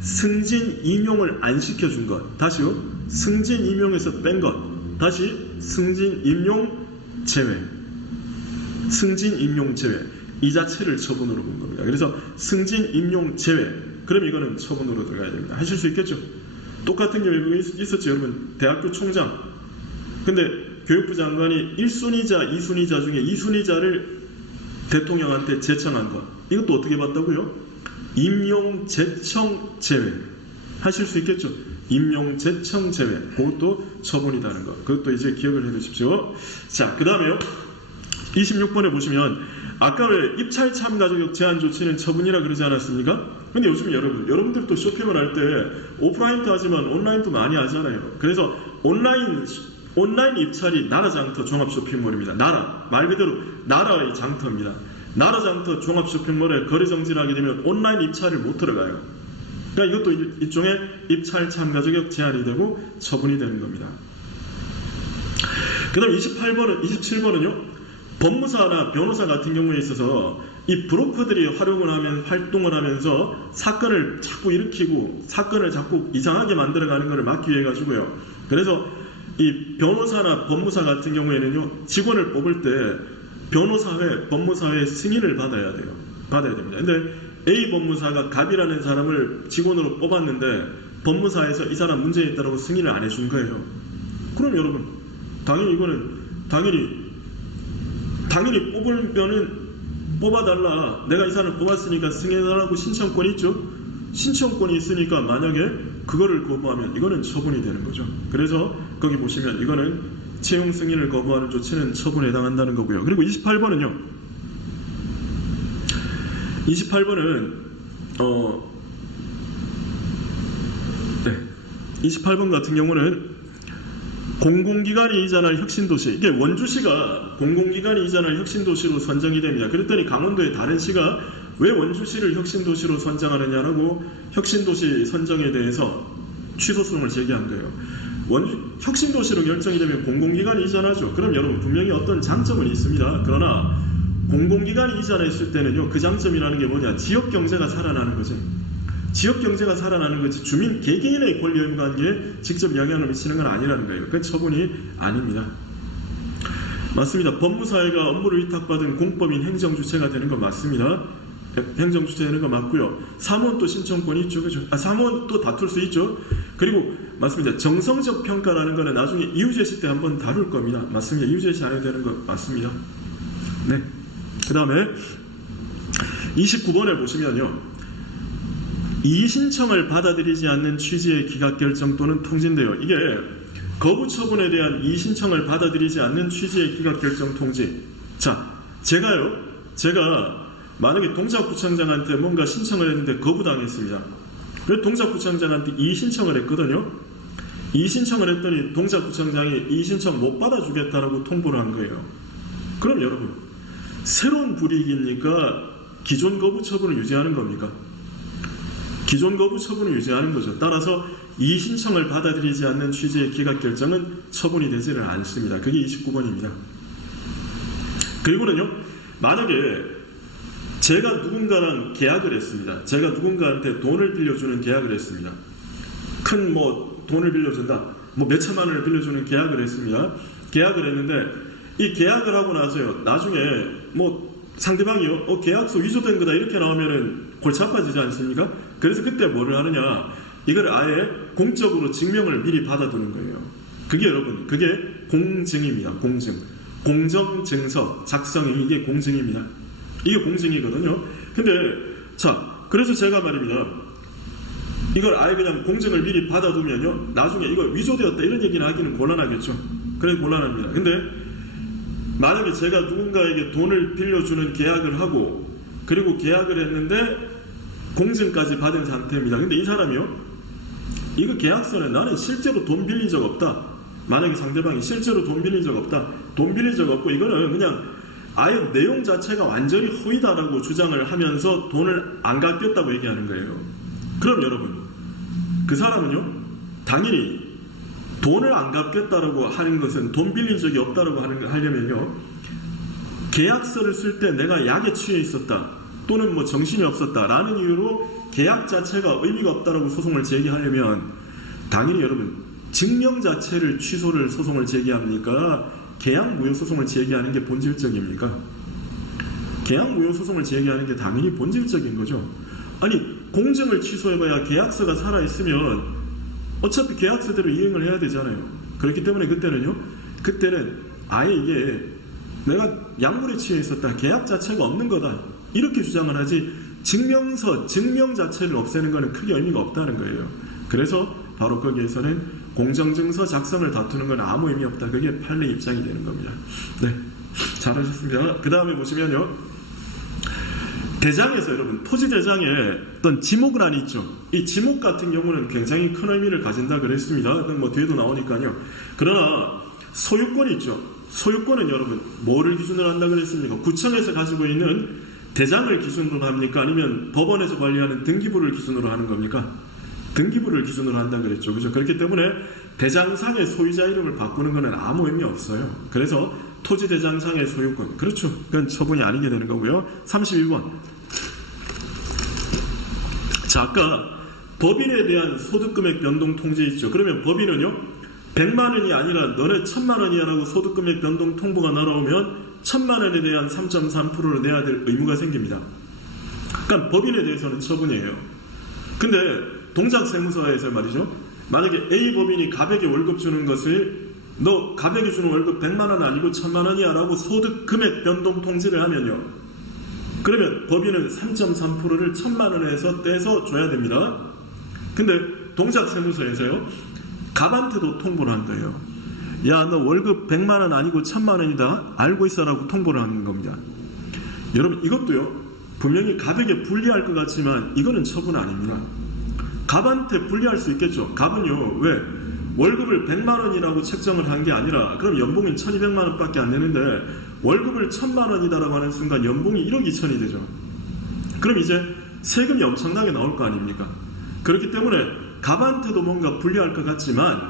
승진 임용을 안 시켜준 것. 다시요. 승진 임용에서 뺀 것. 다시 승진 임용 제외. 승진 임용 제외. 이 자체를 처분으로 본 겁니다. 그래서 승진 임용 제외. 그럼 이거는 처분으로 들어가야 됩니다. 하실 수 있겠죠? 똑같은 경우에 있었죠. 여러분, 대학교 총장. 근데 교육부 장관이 1순위자, 2순위자 중에 2순위자를 대통령한테 제청한 것. 이것도 어떻게 봤다고요? 임용 제청 제외. 하실 수 있겠죠? 임용 제청 제외. 그것도 처분이라는 것. 그것도 이제 기억을 해 두십시오. 자, 그 다음에요. 26번에 보시면 아까 왜 입찰 참가 자격 제한 조치는 처분이라 그러지 않았습니까? 근데 요즘 여러분들도 쇼핑을 할 때 오프라인도 하지만 온라인도 많이 하잖아요. 그래서 온라인 입찰이 나라장터 종합쇼핑몰입니다. 말 그대로 나라의 장터입니다. 나라장터 종합쇼핑몰에 거래 정지를 하게 되면 온라인 입찰을 못 들어가요. 그러니까 이것도 일종의 입찰 참가 자격 제한이 되고 처분이 되는 겁니다. 그 다음 27번은요. 법무사나 변호사 같은 경우에 있어서 이 브로커들이 활동을 하면서 사건을 자꾸 일으키고 사건을 자꾸 이상하게 만들어가는 것을 막기 위해 가지고요. 그래서 이 변호사나 법무사 같은 경우에는요, 직원을 뽑을 때 변호사회, 법무사회 승인을 받아야 됩니다. 근데 A 법무사가 갑이라는 사람을 직원으로 뽑았는데 법무사에서 이 사람 문제 있다고 승인을 안 해준 거예요. 그럼 여러분, 당연히 이거는 당연히 뽑으면은 뽑아달라. 내가 이 사람을 뽑았으니까 승인해달라고 신청권이 있죠. 신청권이 있으니까 만약에 그거를 거부하면 이거는 처분이 되는 거죠. 그래서 거기 보시면 이거는 채용 승인을 거부하는 조치는 처분에 해당한다는 거고요. 그리고 28번은요. 28번 같은 경우는 공공기관이 이전할 혁신도시, 이게 원주시가 공공기관이 이전할 혁신도시로 선정이 됩니다. 그랬더니 강원도의 다른 시가 왜 원주시를 혁신도시로 선정하느냐라고 혁신도시 선정에 대해서 취소소송을 제기한 거예요. 혁신도시로 결정이 되면 공공기관이 이전하죠. 그럼 여러분 분명히 어떤 장점은 있습니다. 그러나 공공기관이 이전했을 때는요, 그 장점이라는 게 뭐냐? 지역경제가 살아나는 거지. 지역경제가 살아나는 거지 주민 개개인의 권리와 관계에 직접 영향을 미치는 건 아니라는 거예요. 그 처분이 아닙니다. 맞습니다. 법무사회가 업무를 위탁받은 공법인 행정주체가 되는 건 맞습니다. 행정주체 되는 거 맞고요. 사무원 또 신청권이 있죠. 그죠? 사무원 또 다툴 수 있죠. 그리고 맞습니다. 정성적 평가라는 거는 나중에 이유제시 때 한번 다룰 겁니다. 맞습니다. 이유제시 안 해도 되는 거 맞습니다. 네. 그 다음에 29번에 보시면요. 이의신청을 받아들이지 않는 취지의 기각결정 또는 통지인데요. 이게 거부처분에 대한 이의신청을 받아들이지 않는 취지의 기각결정 통지. 자, 제가 만약에 동작구청장한테 뭔가 신청을 했는데 거부당했습니다. 그래서 동작구청장한테 이의신청을 했거든요. 이의신청을 했더니 동작구청장이 이의신청 못 받아주겠다라고 통보를 한 거예요. 그럼 여러분, 새로운 불이익입니까? 기존 거부처분을 유지하는 겁니까? 기존 거부 처분을 유지하는 거죠. 따라서 이의신청을 받아들이지 않는 취지의 기각결정은 처분이 되지를 않습니다. 그게 29번입니다. 그리고는요, 만약에 제가 누군가랑 계약을 했습니다. 제가 누군가한테 돈을 빌려주는 계약을 했습니다. 큰 돈을 빌려준다. 몇 천만 원을 빌려주는 계약을 했습니다. 계약을 했는데 이 계약을 하고 나서요, 나중에 상대방이요, 계약서 위조된 거다 이렇게 나오면은 골치 아파지지 않습니까? 그래서 그때 뭐를 하느냐, 이걸 아예 공적으로 증명을 미리 받아두는 거예요. 그게 여러분, 그게 공증입니다. 공정증서 작성이 이게 공증입니다. 이게 공증이거든요. 근데 그래서 제가 말입니다. 이걸 아예 그냥 공증을 미리 받아두면요, 나중에 이거 위조되었다 이런 얘기는 하기는 곤란하겠죠. 그래 곤란합니다. 근데 만약에 제가 누군가에게 돈을 빌려주는 계약을 하고 그리고 계약을 했는데 공증까지 받은 상태입니다. 근데 이 사람이요, 이거 계약서는 나는 실제로 돈 빌린 적 없다. 만약에 상대방이 실제로 돈 빌린 적 없다. 돈 빌린 적 없고 이거는 그냥 아예 내용 자체가 완전히 허위다라고 주장을 하면서 돈을 안 갚겠다고 얘기하는 거예요. 그럼 여러분, 그 사람은요, 당연히 돈을 안 갚겠다라고 하는 것은 돈 빌린 적이 없다라고 하려면요, 계약서를 쓸 때 내가 약에 취해 있었다 또는 뭐 정신이 없었다라는 이유로 계약 자체가 의미가 없다라고 소송을 제기하려면 당연히 여러분, 증명 자체를 취소를 소송을 제기합니까? 계약 무효 소송을 제기하는 게 본질적입니까? 계약 무효 소송을 제기하는 게 당연히 본질적인 거죠. 아니, 공증을 취소해봐야 계약서가 살아있으면 어차피 계약서대로 이행을 해야 되잖아요. 그렇기 때문에 그때는 아예 이게 내가 약물에 취해 있었다, 계약 자체가 없는 거다, 이렇게 주장을 하지, 증명 자체를 없애는 것은 크게 의미가 없다는 거예요. 그래서 바로 거기에서는 공정증서 작성을 다투는 건 아무 의미 없다, 그게 판례 입장이 되는 겁니다. 네, 잘하셨습니다. 그 다음에 보시면요, 대장에서 여러분, 토지대장에 어떤 지목란이 있죠. 이 지목 같은 경우는 굉장히 큰 의미를 가진다 그랬습니다. 뭐 뒤에도 나오니까요. 그러나 소유권이 있죠. 소유권은 여러분 뭐를 기준으로 한다 그랬습니까? 구청에서 가지고 있는 대장을 기준으로 합니까? 아니면 법원에서 관리하는 등기부를 기준으로 하는 겁니까? 등기부를 기준으로 한다 그랬죠. 그죠? 그렇기 때문에 대장상의 소유자 이름을 바꾸는 것은 아무 의미 없어요. 그래서 토지 대장상의 소유권, 그렇죠, 그건 처분이 아니게 되는 거고요. 32번. 자, 아까 법인에 대한 소득금액 변동 통지 있죠. 그러면 법인은요, 100만 원이 아니라 너네 1000만 원이야 라고 소득금액 변동 통보가 날아오면 1000만 원에 대한 3.3%를 내야 될 의무가 생깁니다. 그러니까 법인에 대해서는 처분이에요. 근데 동작세무서에서 말이죠, 만약에 A 법인이 갑에게 월급 주는 것을 너 갑에게 주는 월급 100만 원 아니고 1000만 원이야 라고 소득금액 변동 통지를 하면요, 그러면 법인은 3.3%를 1000만 원에서 떼서 줘야 됩니다. 근데 동작세무서에서요, 갑한테도 통보를 한 거예요. 야, 너 월급 100만 원 아니고 1000만 원이다, 알고 있어라고 통보를 하는 겁니다. 여러분, 이것도요, 분명히 갑에게 불리할 것 같지만 이거는 처분 아닙니다. 갑한테 불리할 수 있겠죠. 갑은요, 왜? 월급을 100만 원이라고 책정을 한 게 아니라, 그럼 연봉이 1200만 원밖에 안 되는데 월급을 1000만 원이다라고 하는 순간 연봉이 1억 2천이 되죠. 그럼 이제 세금이 엄청나게 나올 거 아닙니까? 그렇기 때문에 갑한테도 뭔가 불리할 것 같지만,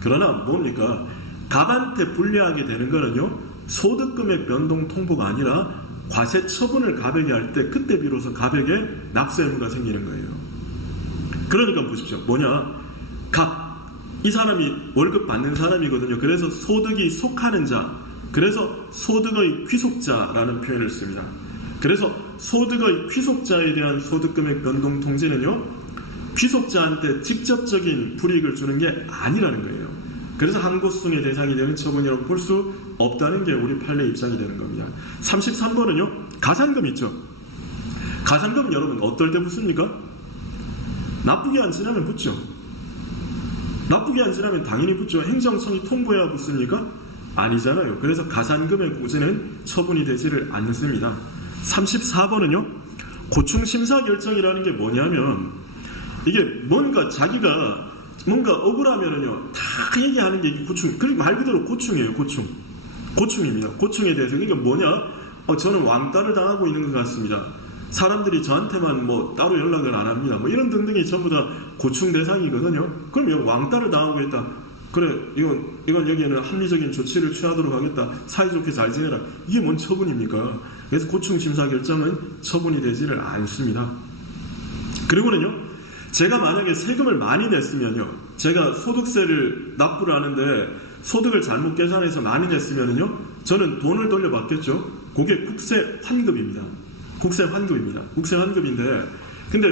그러나 뭡니까? 갑한테 불리하게 되는 거는요, 소득금액 변동 통보가 아니라 과세 처분을 갑에게 할 때, 그때 비로소 갑에게 납세 의무가 생기는 거예요. 그러니까 보십시오. 뭐냐? 갑, 이 사람이 월급 받는 사람이거든요. 그래서 소득이 속하는 자, 그래서 소득의 귀속자라는 표현을 씁니다. 그래서 소득의 귀속자에 대한 소득금액 변동 통지는요, 귀속자한테 직접적인 불이익을 주는 게 아니라는 거예요. 그래서 항고소송의 대상이 되는 처분이라고 볼 수 없다는 게 우리 판례 입장이 되는 겁니다. 33번은요, 가산금 있죠. 가산금 여러분 어떨 때 붙습니까? 나쁘게 안 지나면 붙죠. 나쁘게 안 지나면 당연히 붙죠. 행정청이 통보해야 붙습니까? 아니잖아요. 그래서 가산금의 고지는 처분이 되지를 않습니다. 34번은요, 고충심사 결정이라는 게 뭐냐면, 이게 뭔가 자기가 뭔가 억울하면은요, 다 얘기하는 게 고충, 그리고 말 그대로 고충이에요. 고충입니다. 고충에 대해서. 그러니까 뭐냐? 저는 왕따를 당하고 있는 것 같습니다. 사람들이 저한테만 뭐 따로 연락을 안 합니다. 뭐 이런 등등이 전부 다 고충 대상이거든요. 그럼 왕따를 당하고 있다. 그래, 이건 여기에는 합리적인 조치를 취하도록 하겠다. 사이좋게 잘 지내라. 이게 뭔 처분입니까? 그래서 고충심사 결정은 처분이 되지를 않습니다. 그리고는요, 제가 만약에 세금을 많이 냈으면요, 제가 소득세를 납부를 하는데 소득을 잘못 계산해서 많이 냈으면요, 저는 돈을 돌려받겠죠. 그게 국세환급입니다. 국세환급인데, 근데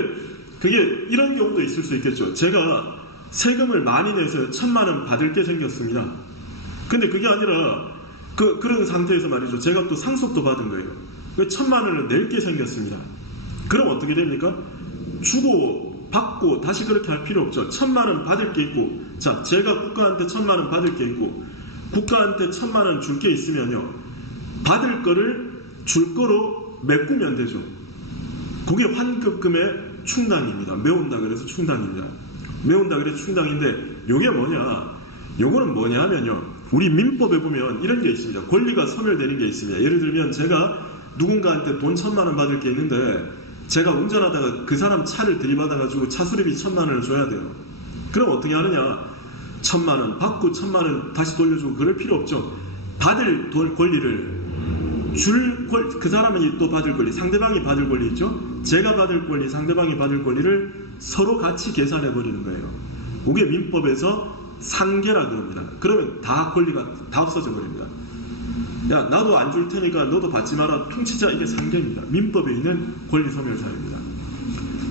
그게 이런 경우도 있을 수 있겠죠. 제가 세금을 많이 내서 1000만 원 받을 게 생겼습니다. 근데 그게 아니라 그런 상태에서 말이죠, 제가 또 상속도 받은 거예요. 1000만 원을 낼 게 생겼습니다. 그럼 어떻게 됩니까? 주고 받고 다시 그렇게 할 필요 없죠. 1000만 원 받을 게 있고, 자, 제가 국가한테 1000만 원 받을 게 있고, 국가한테 1000만 원 줄 게 있으면요, 받을 거를 줄 거로 메꾸면 되죠. 그게 환급금의 충당입니다. 메운다 그래서 충당입니다. 메운다 그래서 충당인데, 요게 뭐냐? 요거는 뭐냐 하면요, 우리 민법에 보면 이런 게 있습니다. 권리가 소멸되는 게 있습니다. 예를 들면 제가 누군가한테 돈 1,000만 원 받을 게 있는데 제가 운전하다가 그 사람 차를 들이받아가지고 차 수리비 1,000만 원을 줘야 돼요. 그럼 어떻게 하느냐? 1,000만 원 받고 1,000만 원 다시 돌려주고 그럴 필요 없죠. 받을 권리를 그 사람이 또 받을 권리, 상대방이 받을 권리 있죠. 제가 받을 권리, 상대방이 받을 권리를 서로 같이 계산해 버리는 거예요. 그게 민법에서 상계라 그럽니다. 그러면 다 권리가 다 없어져 버립니다. 야, 나도 안 줄 테니까 너도 받지 마라, 퉁치자. 이게 상계입니다. 민법에 있는 권리 소멸 사유입니다.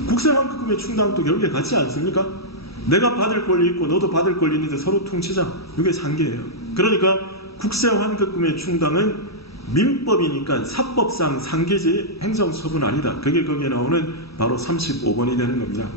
국세환급금의 충당도 결국에 같지 않습니까? 내가 받을 권리 있고 너도 받을 권리 있는데 서로 퉁치자. 이게 상계예요. 그러니까 국세환급금의 충당은 민법이니까 사법상 상계지 행정처분 아니다. 그게 거기에 나오는 바로 35번이 되는 겁니다.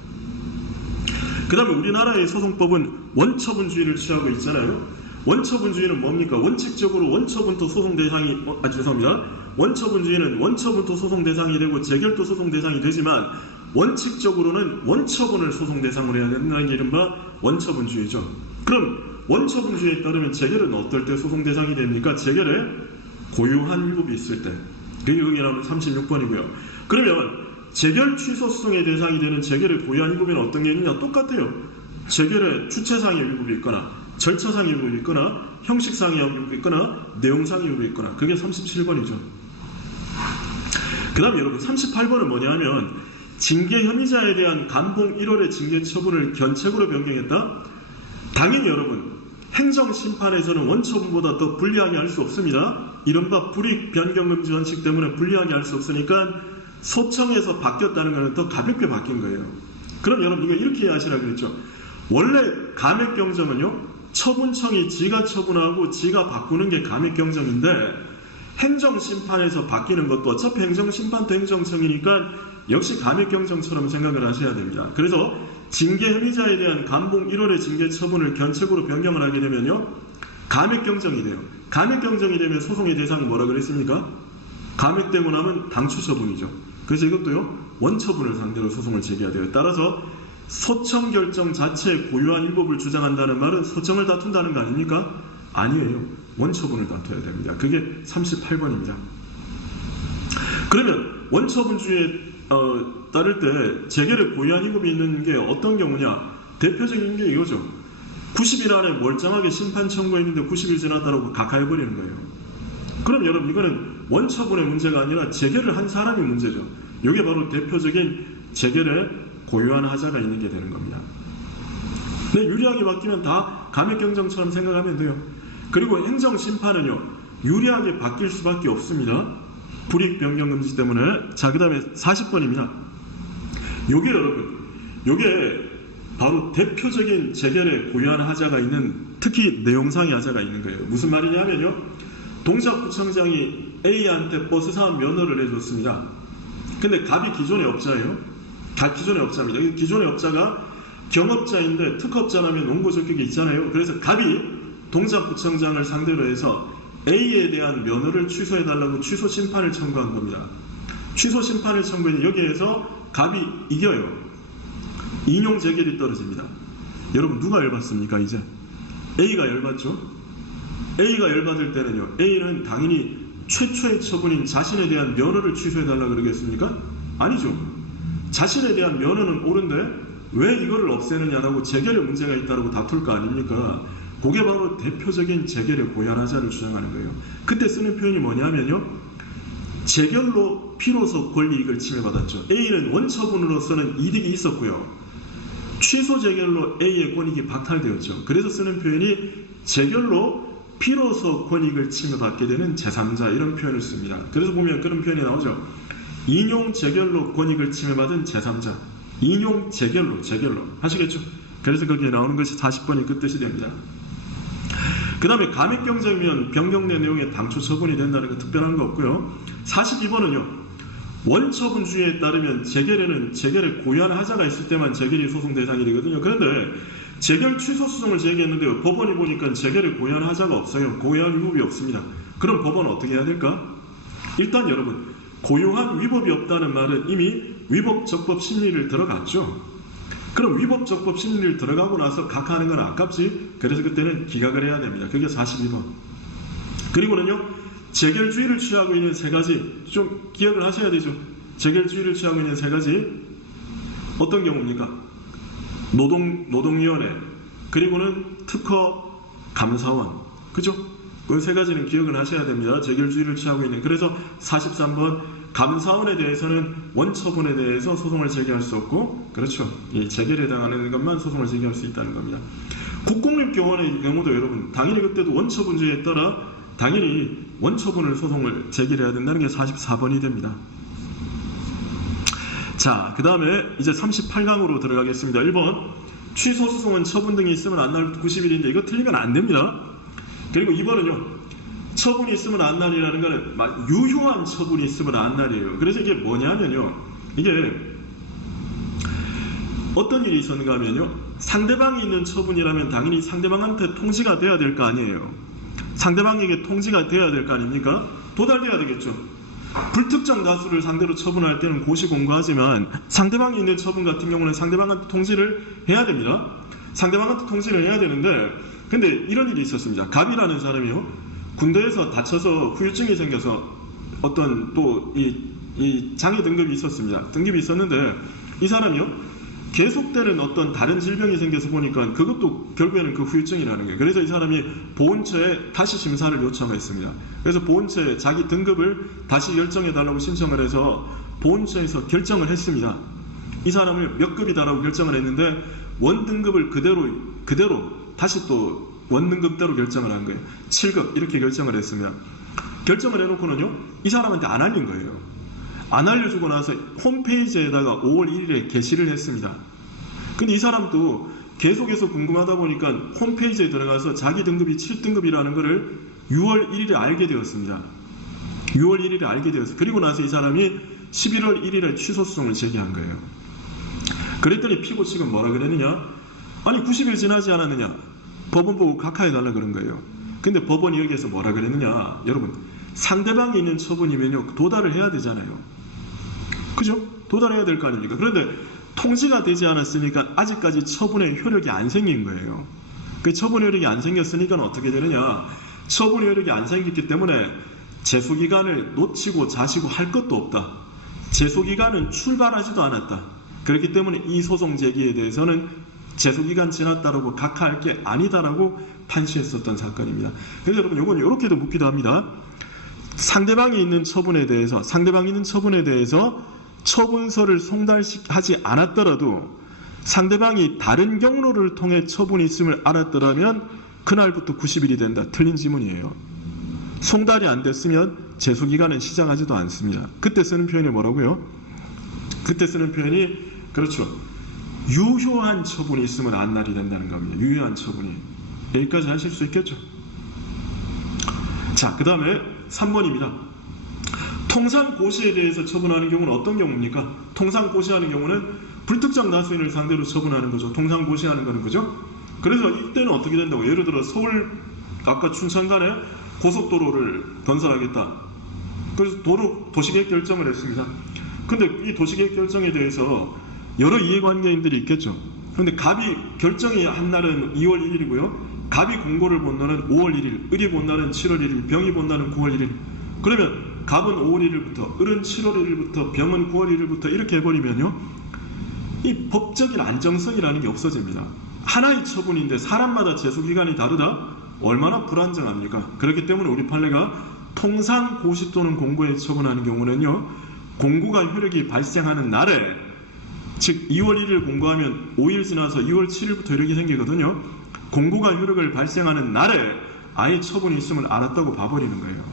그 다음에 우리나라의 소송법은 원처분주의를 취하고 있잖아요. 원처분주의는 뭡니까? 원칙적으로 원처분도 소송 대상이 죄송합니다. 원처분주의는 원처분도 소송 대상이 되고 재결도 소송 대상이 되지만 원칙적으로는 원처분을 소송 대상으로 해야 된다는 게 이른바 원처분주의죠. 그럼 원처분주의에 따르면 재결은 어떨 때 소송 대상이 됩니까? 재결에 고유한 위법이 있을 때. 그게 여기 나오는 36번이고요. 그러면 재결 취소 소송의 대상이 되는 재결의 고유한 위법에는 어떤 게 있느냐? 똑같아요. 재결에 주체상의 위법이 있거나 절차상의 위법이 있거나 형식상의 위법이 있거나 내용상의 위법이 있거나 그게 37번이죠. 그 다음에 여러분 38번은 뭐냐 하면 징계 혐의자에 대한 감봉 1월의 징계 처분을 견책으로 변경했다. 당연히 여러분 행정심판에서는 원처분보다 더 불리하게 할 수 없습니다. 이른바 불이익 변경금지 원칙 때문에 불리하게 할 수 없으니까 소청에서 바뀌었다는 것은 더 가볍게 바뀐 거예요. 그럼 여러분 이거 이렇게 이해하시라고 그랬죠. 원래 감액경정은요, 처분청이 지가 처분하고 지가 바꾸는 게 감액경정인데 행정심판에서 바뀌는 것도 어차피 행정심판도 행정청이니까 역시 감액경정처럼 생각을 하셔야 됩니다. 그래서 징계 혐의자에 대한 감봉 1월의 징계 처분을 견책으로 변경을 하게 되면요, 감액경정이 돼요. 감액경정이 되면 소송의 대상은 뭐라 그랬습니까? 감액되고 나면 당초 처분이죠. 그래서 이것도요, 원처분을 상대로 소송을 제기해야 돼요. 따라서 소청 결정 자체에 고유한 위법을 주장한다는 말은 소청을 다툰다는 거 아닙니까? 아니에요. 원처분을 다퉈야 됩니다. 그게 38번입니다. 그러면 원처분주의에 따를 때 재결에 고유한 위법이 있는 게 어떤 경우냐? 대표적인 게 이거죠. 90일 안에 멀쩡하게 심판 청구했는데 90일 지났다고 각하해버리는 거예요. 그럼 여러분 이거는 원처분의 문제가 아니라 재결을 한 사람이 문제죠. 이게 바로 대표적인 재결에 고유한 하자가 있는 게 되는 겁니다. 네, 유리하게 바뀌면 다 감액경정처럼 생각하면 돼요. 그리고 행정심판은요, 유리하게 바뀔 수밖에 없습니다. 불이익 변경 금지 때문에. 자, 그 다음에 40번입니다. 요게 여러분, 요게 바로 대표적인 재결에 고유한 하자가 있는, 특히 내용상의 하자가 있는 거예요. 무슨 말이냐면요, 동작구청장이 A한테 버스 사업 면허를 해줬습니다. 근데 갑이 기존의 업자예요. 기존의 업자입니다. 기존의 업자가 경업자인데 특허업자라면 원고 적격이 있잖아요. 그래서 갑이 동작구청장을 상대로 해서 A에 대한 면허를 취소해달라고 취소 심판을 청구한 겁니다. 취소 심판을 청구했는데 여기에서 갑이 이겨요. 인용 재결이 떨어집니다. 여러분 누가 열받습니까? 이제 A가 열받죠. A가 열받을 때는요, A는 당연히 최초의 처분인 자신에 대한 면허를 취소해달라고 그러겠습니까? 아니죠. 자신에 대한 면허는 옳은데 왜 이거를 없애느냐라고 재결에 문제가 있다고 다툴 거 아닙니까? 그게 바로 대표적인 재결의 고유한 하자를 주장하는 거예요. 그때 쓰는 표현이 뭐냐면요, 재결로 피로서 권리이익을 침해받았죠. A는 원처분으로서는 이득이 있었고요, 취소 재결로 A의 권익이 박탈되었죠. 그래서 쓰는 표현이 재결로 피로서 권익을 침해받게 되는 제3자, 이런 표현을 씁니다. 그래서 보면 그런 표현이 나오죠. 인용 재결로 권익을 침해받은 제3자. 인용 재결로 하시겠죠? 그래서 거기에 나오는 것이 40번이 그 뜻이 됩니다. 그 다음에 감액경정이면 변경된 내용에 당초 처분이 된다는 거 특별한 거 없고요. 42번은요, 원처분주의에 따르면 재결에는 재결에 고유한 하자가 있을 때만 재결이 소송 대상이 되거든요. 그런데 재결 취소 소송을 제기했는데 법원이 보니까 재결에 고유한 하자가 없어요. 고유한 위법이 없습니다. 그럼 법원은 어떻게 해야 될까? 일단 여러분, 고유한 위법이 없다는 말은 이미 위법 적법 심리를 들어갔죠. 그럼 위법 적법 심리를 들어가고 나서 각하하는 건 아깝지. 그래서 그때는 기각을 해야 됩니다. 그게 42번. 그리고는요, 재결주의를 취하고 있는 세 가지 좀 기억을 하셔야 되죠. 재결주의를 취하고 있는 세 가지 어떤 경우입니까? 노동위원회, 그리고는 특허 감사원, 그죠? 그 세 가지는 기억을 하셔야 됩니다. 재결주의를 취하고 있는. 그래서 43번 감사원에 대해서는 원처분에 대해서 소송을 제기할 수 없고, 그렇죠, 이 재결에 해당하는 것만 소송을 제기할 수 있다는 겁니다. 국공립교원의 경우도 여러분 당연히 그때도 원처분주의에 따라 당연히 원처분을 소송을 제기해야 된다는 게 44번이 됩니다. 자, 그 다음에 이제 38강으로 들어가겠습니다. 1번 취소소송은 처분 등이 있으면 안 날 90일인데 이거 틀리면 안 됩니다. 그리고 2번은요, 처분이 있으면 안 날이라는 거는 유효한 처분이 있으면 안 날이에요. 그래서 이게 뭐냐면요, 이게 어떤 일이 있었는가 하면요, 상대방이 있는 처분이라면 당연히 상대방한테 통지가 돼야 될 거 아니에요. 상대방에게 통지가 돼야 될 거 아닙니까? 도달돼야 되겠죠. 불특정 다수를 상대로 처분할 때는 고시공고하지만 상대방이 있는 처분 같은 경우는 상대방한테 통지를 해야 됩니다. 상대방한테 통지를 해야 되는데, 근데 이런 일이 있었습니다. 갑이라는 사람이요, 군대에서 다쳐서 후유증이 생겨서 어떤 또 이 장애 등급이 있었습니다. 등급이 있었는데 이 사람이요, 계속되는 어떤 다른 질병이 생겨서 보니까 그것도 결국에는 그 후유증이라는 거예요. 그래서 이 사람이 보훈처에 다시 심사를 요청했습니다. 그래서 보훈처에 자기 등급을 다시 결정해달라고 신청을 해서 보훈처에서 결정을 했습니다. 이 사람을 몇 급이다라고 결정을 했는데 원등급을 그대로 다시 또 원등급대로 결정을 한 거예요. 7급 이렇게 결정을 했습니다. 결정을 해놓고는요, 이 사람한테 안 알린 거예요. 안 알려주고 나서 홈페이지에다가 5월 1일에 게시를 했습니다. 근데 이 사람도 계속해서 궁금하다 보니까 홈페이지에 들어가서 자기 등급이 7등급이라는 것을 6월 1일에 알게 되었습니다. 6월 1일에 알게 되었어요. 그리고 나서 이 사람이 11월 1일에 취소소송을 제기한 거예요. 그랬더니 피고 측은 뭐라 그랬느냐? 아니 90일 지나지 않았느냐? 법원 보고 각하해달라 그런 거예요. 근데 법원이 여기에서 뭐라 그랬느냐? 여러분, 상대방이 있는 처분이면요, 도달을 해야 되잖아요. 그죠? 도달해야 될 거 아닙니까? 그런데 통지가 되지 않았으니까 아직까지 처분의 효력이 안 생긴 거예요. 그 처분 효력이 안 생겼으니까 어떻게 되느냐? 처분 효력이 안 생겼기 때문에 제소기간을 놓치고 자시고 할 것도 없다. 제소기간은 출발하지도 않았다. 그렇기 때문에 이 소송 제기에 대해서는 제소기간 지났다라고 각하할 게 아니다라고 판시했었던 사건입니다. 그래서 여러분, 이건 이렇게도 묻기도 합니다. 상대방이 있는 처분에 대해서 처분서를 송달하지 않았더라도 상대방이 다른 경로를 통해 처분이 있음을 알았더라면 그날부터 90일이 된다. 틀린 지문이에요. 송달이 안 됐으면 제소기간은 시작하지도 않습니다. 그때 쓰는 표현이 뭐라고요? 그때 쓰는 표현이, 그렇죠, 유효한 처분이 있으면 안 날이 된다는 겁니다. 유효한 처분이. 여기까지 하실 수 있겠죠? 자, 그 다음에 3번입니다. 통상고시에 대해서 처분하는 경우는 어떤 경우입니까? 통상고시하는 경우는 불특정 다수인을 상대로 처분하는 거죠. 통상고시하는 거는, 그죠? 그래서 이때는 어떻게 된다고? 예를 들어 서울, 아까 춘천 간에 고속도로를 건설하겠다. 그래서 도시계획 결정을 했습니다. 근데 이 도시계획 결정에 대해서 여러 이해관계인들이 있겠죠. 그런데 갑이 결정이 한 날은 2월 1일이고요. 갑이 공고를 본 날은 5월 1일, 을이 본 날은 7월 1일, 병이 본 날은 9월 1일. 그러면 갑은 5월 1일부터, 을은 7월 1일부터, 병은 9월 1일부터 이렇게 해버리면요, 이 법적인 안정성이라는 게 없어집니다. 하나의 처분인데 사람마다 제소기간이 다르다? 얼마나 불안정합니까? 그렇기 때문에 우리 판례가 통상고시 또는 공고에 처분하는 경우는요, 공고가 효력이 발생하는 날에, 즉 2월 1일 공고하면 5일 지나서 2월 7일부터 이렇게 생기거든요. 공고가 효력을 발생하는 날에 아예 처분이 있음을 알았다고 봐버리는 거예요.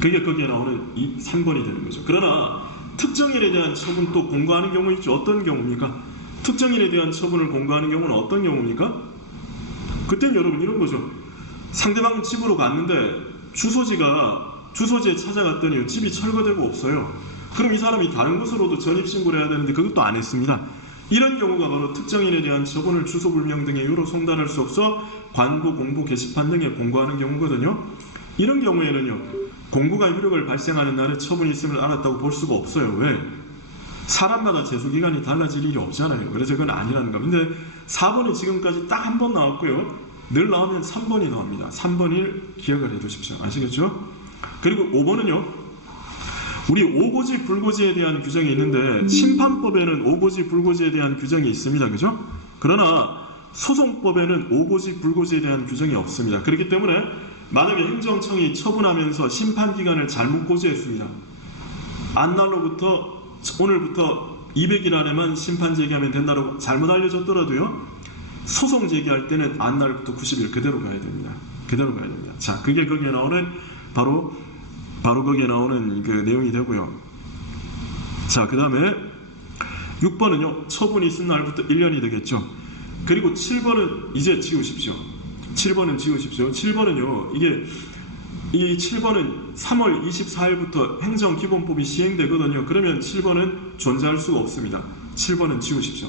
그게 거기에 나오는 이 3번이 되는 거죠. 그러나 특정인에 대한 처분 또 공고하는 경우 있죠. 어떤 경우입니까? 특정인에 대한 처분을 공고하는 경우는 어떤 경우입니까? 그때는 여러분 이런 거죠. 상대방 집으로 갔는데 주소지에 찾아갔더니 집이 철거되고 없어요. 그럼 이 사람이 다른 곳으로도 전입신고를 해야 되는데 그것도 안 했습니다. 이런 경우가 바로 특정인에 대한 처분을 주소불명 등의 이유로 송달할 수 없어 관고, 공보, 게시판 등에 공고하는 경우거든요. 이런 경우에는요, 공고가 효력을 발생하는 날에 처분이 있음을 알았다고 볼 수가 없어요. 왜? 사람마다 제소기간이 달라질 일이 없잖아요. 그래서 그건 아니라는 겁니다. 근데 4번이 지금까지 딱 한 번 나왔고요. 늘 나오면 3번이 나옵니다. 3번 1 기억을 해두십시오. 아시겠죠? 그리고 5번은요. 우리 오고지 불고지에 대한 규정이 있는데 심판법에는 오고지 불고지에 대한 규정이 있습니다. 그죠? 그러나 소송법에는 오고지 불고지에 대한 규정이 없습니다. 그렇기 때문에 만약에 행정청이 처분하면서 심판기간을 잘못 고지했습니다. 안날로부터 오늘부터 200일 안에만 심판 제기하면 된다고 잘못 알려졌더라도요. 소송 제기할 때는 안날부터 90일 그대로 가야 됩니다. 그대로 가야 됩니다. 자, 그게 거기에 나오는 바로 거기에 나오는 그 내용이 되고요. 자, 그 다음에 6번은요. 처분이 있은 날부터 1년이 되겠죠. 그리고 7번은 이제 지우십시오. 7번은 지우십시오. 7번은요. 이 7번은 3월 24일부터 행정기본법이 시행되거든요. 그러면 7번은 존재할 수가 없습니다. 7번은 지우십시오.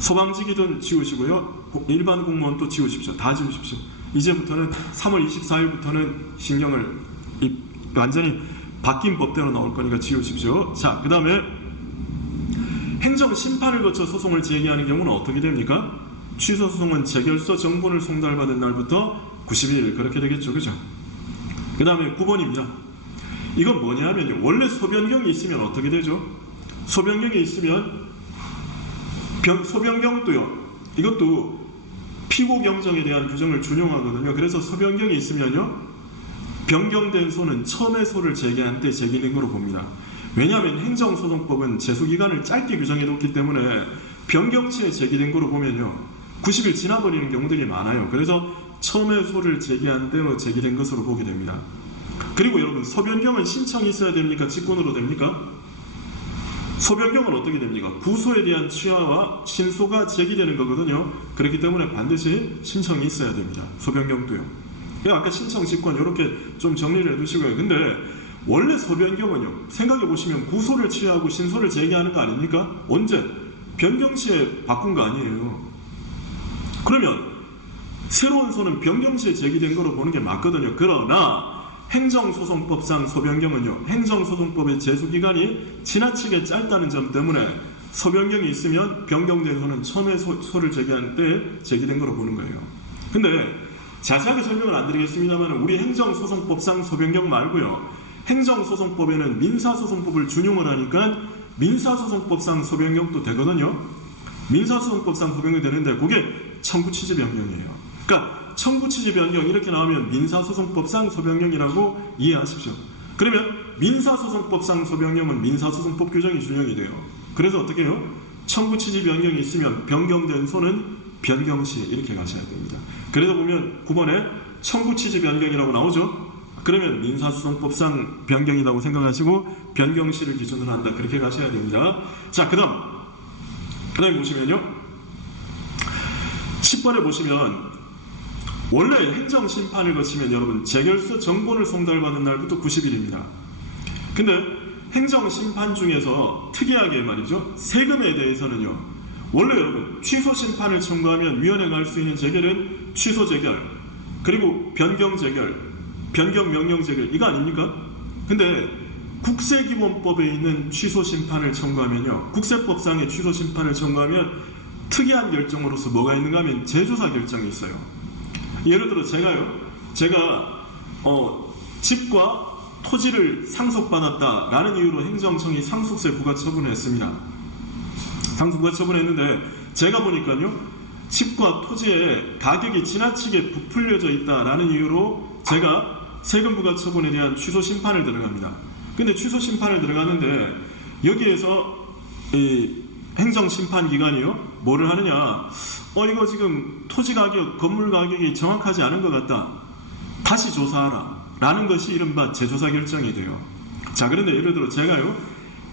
소방직이든 지우시고요. 일반 공무원도 지우십시오. 다 지우십시오. 이제부터는 3월 24일부터는 신경을 완전히 바뀐 법대로 나올 거니까 지우십시오. 자, 그 다음에 행정심판을 거쳐 소송을 제기하는 경우는 어떻게 됩니까? 취소소송은 재결서 정본을 송달받은 날부터 90일 그렇게 되겠죠. 그죠? 그 다음에 9번입니다. 이건 뭐냐면요. 원래 소변경이 있으면 어떻게 되죠? 소변경이 있으면 소변경도요. 이것도 피고 경정에 대한 규정을 준용하거든요. 그래서 소변경이 있으면요. 변경된 소는 처음에 소를 제기한 때 제기된 거로 봅니다. 왜냐하면 행정소송법은 제소기간을 짧게 규정해뒀기 때문에 변경치에 제기된 거로 보면요. 90일 지나버리는 경우들이 많아요. 그래서 처음에 소를 제기한 때로 제기된 것으로 보게 됩니다. 그리고 여러분 소변경은 신청이 있어야 됩니까? 직권으로 됩니까? 소변경은 어떻게 됩니까? 부소에 대한 취하와 신소가 제기되는 거거든요. 그렇기 때문에 반드시 신청이 있어야 됩니다. 소변경도요. 아까 신청 직권 이렇게 좀 정리를 해두시고요. 근데 원래 소변경은요. 생각해보시면 부소를 취하고 신소를 제기하는 거 아닙니까? 언제? 변경시에 바꾼 거 아니에요. 그러면 새로운 소는 변경시에 제기된 거로 보는 게 맞거든요. 그러나 행정소송법상 소변경은요. 행정소송법의 제소기간이 지나치게 짧다는 점 때문에 소변경이 있으면 변경된 소는 처음에 소를 제기할 때 제기된 거로 보는 거예요. 근데 자세하게 설명을 안 드리겠습니다만 우리 행정소송법상 소변경 말고요. 행정소송법에는 민사소송법을 준용을 하니까 민사소송법상 소변경도 되거든요. 민사소송법상 소변경이 되는데 그게 청구취지 변경이에요. 그러니까 청구취지 변경 이렇게 나오면 민사소송법상 소변경이라고 이해하십시오. 그러면 민사소송법상 소변경은 민사소송법 규정이 준용이 돼요. 그래서 어떻게 해요? 청구취지 변경이 있으면 변경된 소는 변경시 이렇게 가셔야 됩니다. 그래서 보면 9번에 청구취지 변경이라고 나오죠. 그러면 민사소송법상 변경이라고 생각하시고 변경시를 기준으로 한다. 그렇게 가셔야 됩니다. 자, 그 다음에 보시면요. 10번에 보시면 원래 행정심판을 거치면 여러분 재결서 정본을 송달받은 날부터 90일입니다. 근데 행정심판 중에서 특이하게 말이죠. 세금에 대해서는요. 원래 여러분 취소심판을 청구하면 위원회가 할 수 있는 재결은 취소재결 그리고 변경재결 변경명령재결 이거 아닙니까? 근데 국세기본법에 있는 취소심판을 청구하면요. 국세법상의 취소심판을 청구하면 특이한 결정으로서 뭐가 있는가 하면 재조사 결정이 있어요. 예를 들어 제가 집과 토지를 상속받았다라는 이유로 행정청이 상속세 부과 처분을 했습니다. 상속 부과 처분했는데 제가 보니까요. 집과 토지의 가격이 지나치게 부풀려져 있다라는 이유로 제가 세금 부과 처분에 대한 취소 심판을 들어갑니다. 근데 취소 심판을 들어가는데 여기에서 이 행정심판 기관이요. 뭐를 하느냐. 이거 지금 토지 가격, 건물 가격이 정확하지 않은 것 같다. 다시 조사하라. 라는 것이 이른바 재조사 결정이 돼요. 자, 그런데 예를 들어 제가요.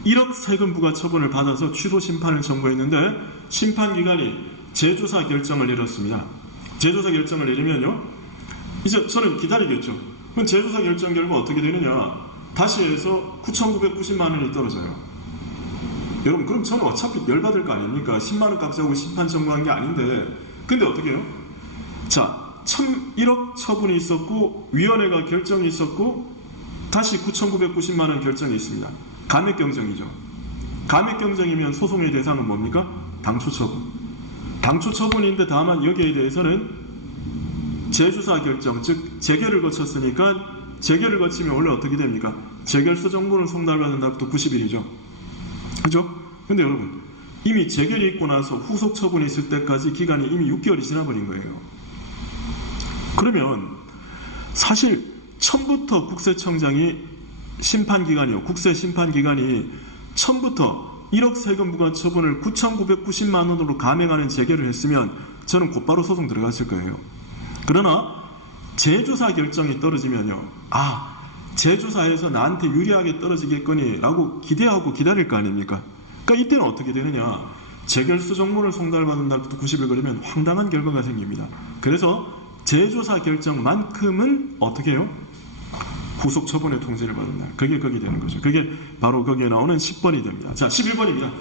1억 세금 부과 처분을 받아서 취소 심판을 청구했는데 심판기관이 재조사 결정을 내렸습니다. 재조사 결정을 내리면요. 이제 저는 기다리겠죠. 그럼 재조사 결정 결과 어떻게 되느냐. 다시 해서 9,990만 원이 떨어져요. 여러분 그럼 저는 어차피 열받을 거 아닙니까? 10만 원 값하고 심판 청구한 게 아닌데 근데 어떻게 해요? 자 1억 처분이 있었고 위원회가 결정이 있었고 다시 9,990만 원 결정이 있습니다. 감액 경정이죠. 감액 경쟁이면 소송의 대상은 뭡니까? 당초 처분. 당초 처분인데 다만 여기에 대해서는 재주사 결정, 즉 재결을 거쳤으니까 재결을 거치면 원래 어떻게 됩니까? 재결서 정보를 송달받은 날부터 90일이죠. 그죠? 근데 여러분, 이미 재결이 있고 나서 후속 처분이 있을 때까지 기간이 이미 6개월이 지나버린 거예요. 그러면 사실 처음부터 국세청장이 심판기간이요. 국세심판기간이 처음부터 1억 세금 부과 처분을 9,990만 원으로 감액하는 재결을 했으면 저는 곧바로 소송 들어갔을 거예요. 그러나 재조사 결정이 떨어지면요. 재조사에서 나한테 유리하게 떨어지겠거니 라고 기대하고 기다릴 거 아닙니까? 그러니까 이때는 어떻게 되느냐. 재결서 정보를 송달받은 날부터 90일 걸리면 황당한 결과가 생깁니다. 그래서 재조사 결정만큼은 어떻게 해요? 후속 처분의 통지를 받은 날. 그게 거기 되는 거죠. 그게 바로 거기에 나오는 10번이 됩니다. 자, 11번입니다.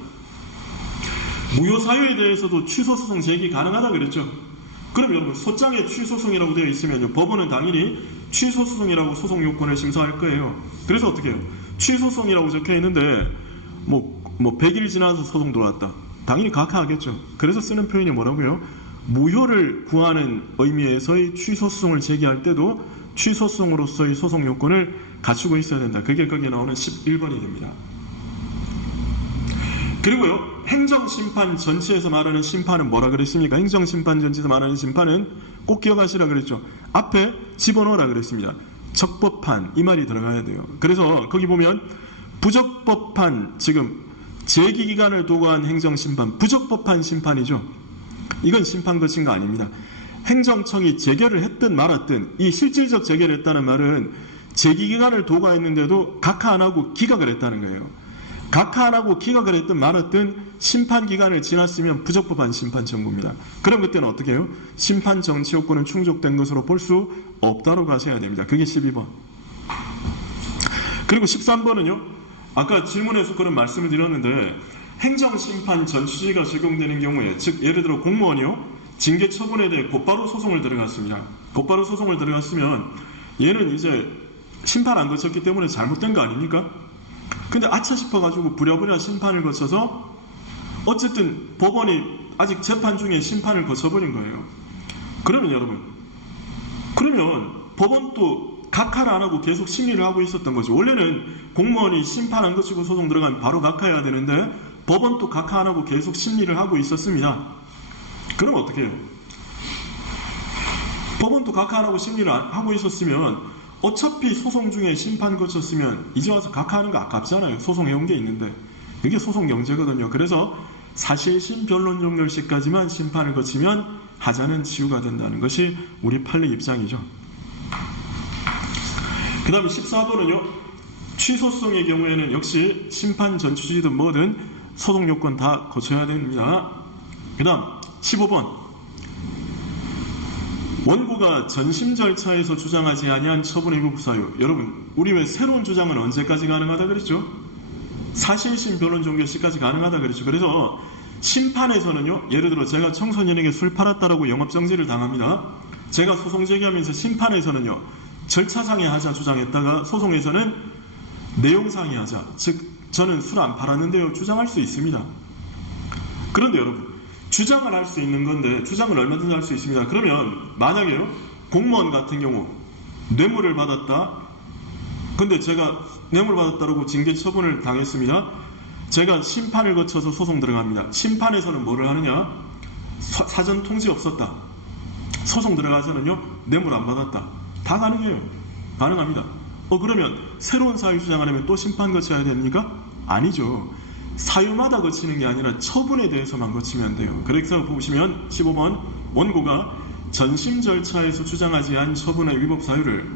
무효사유에 대해서도 취소소송 제기 가능하다 그랬죠. 그럼 여러분, 소장에 취소소송이라고 되어 있으면 법원은 당연히 취소소송이라고 소송 요건을 심사할 거예요. 그래서 어떻게 해요? 취소소송이라고 적혀 있는데 뭐 100일 지나서 소송 들어왔다. 당연히 각하하겠죠. 그래서 쓰는 표현이 뭐라고요? 무효를 구하는 의미에서의 취소소송을 제기할 때도 취소소송으로서의 소송 요건을 갖추고 있어야 된다. 그게 거기에 나오는 11번이 됩니다. 그리고요, 행정심판 전체에서 말하는 심판은 뭐라 그랬습니까? 행정심판 전체에서 말하는 심판은 꼭 기억하시라 그랬죠. 앞에 집어넣으라 그랬습니다. 적법한, 이 말이 들어가야 돼요. 그래서 거기 보면 부적법한, 지금 제기기간을 두고 한 행정심판, 부적법한 심판이죠. 이건 심판 것인가 아닙니다. 행정청이 재결을 했든 말았든 이 실질적 재결을 했다는 말은 제기기간을 두고 했는데도 각하 안 하고 기각을 했다는 거예요. 각하 안 하고 기각을 했든 말았든 심판기간을 지났으면 부적법한 심판 청구입니다. 그럼 그때는 어떻게 해요? 심판 정치 요건은 충족된 것으로 볼 수 없다고 가셔야 됩니다. 그게 12번. 그리고 13번은요. 아까 질문에서 그런 말씀을 드렸는데 행정심판 전치가 적용되는 경우에, 즉 예를 들어 공무원이요. 징계 처분에 대해 곧바로 소송을 들어갔습니다. 곧바로 소송을 들어갔으면 얘는 이제 심판 안 거쳤기 때문에 잘못된 거 아닙니까? 근데 아차 싶어가지고 부랴부랴 심판을 거쳐서 어쨌든 법원이 아직 재판 중에 심판을 거쳐버린 거예요. 그러면 여러분, 그러면 법원도 각하를 안 하고 계속 심리를 하고 있었던 거죠. 원래는 공무원이 심판 안 거치고 소송 들어가면 바로 각하해야 되는데 법원도 각하 안 하고 계속 심리를 하고 있었습니다. 그럼 어떻게 해요? 법원도 각하 안 하고 심리를 하고 있었으면 어차피 소송 중에 심판 거쳤으면 이제 와서 각하하는 거 아깝잖아요. 소송해온 게 있는데. 이게 소송 경제거든요. 그래서 사실심 변론 종결 시까지만 심판을 거치면 하자는 치유가 된다는 것이 우리 판례 입장이죠. 그 다음에 14번은요. 취소소송의 경우에는 역시 심판 전취지든 뭐든 소송 요건 다 거쳐야 됩니다. 그 다음 15번. 원고가 전심 절차에서 주장하지 아니한 처분의 위법사유. 여러분, 우리 왜 새로운 주장은 언제까지 가능하다 그랬죠? 사실심 변론 종결 시까지 가능하다 그랬죠. 그래서 심판에서는요, 예를 들어 제가 청소년에게 술 팔았다라고 영업정지를 당합니다. 제가 소송 제기하면서 심판에서는요, 절차상의 하자 주장했다가 소송에서는 내용상의 하자, 즉 저는 술 안 팔았는데요 주장할 수 있습니다. 그런데 여러분, 주장을 할 수 있는 건데 주장을 얼마든지 할 수 있습니다. 그러면 만약에요, 공무원 같은 경우 뇌물을 받았다. 근데 제가 뇌물 받았다고 징계 처분을 당했습니다. 제가 심판을 거쳐서 소송 들어갑니다. 심판에서는 뭐를 하느냐? 사전 통지 없었다. 소송 들어가서는요, 뇌물 안 받았다. 다 가능해요. 가능합니다. 그러면 새로운 사유 주장하려면 또 심판 거쳐야 됩니까? 아니죠. 사유마다 거치는 게 아니라 처분에 대해서만 거치면 돼요. 그래서 보시면 15번, 원고가 전심 절차에서 주장하지 않은 처분의 위법 사유를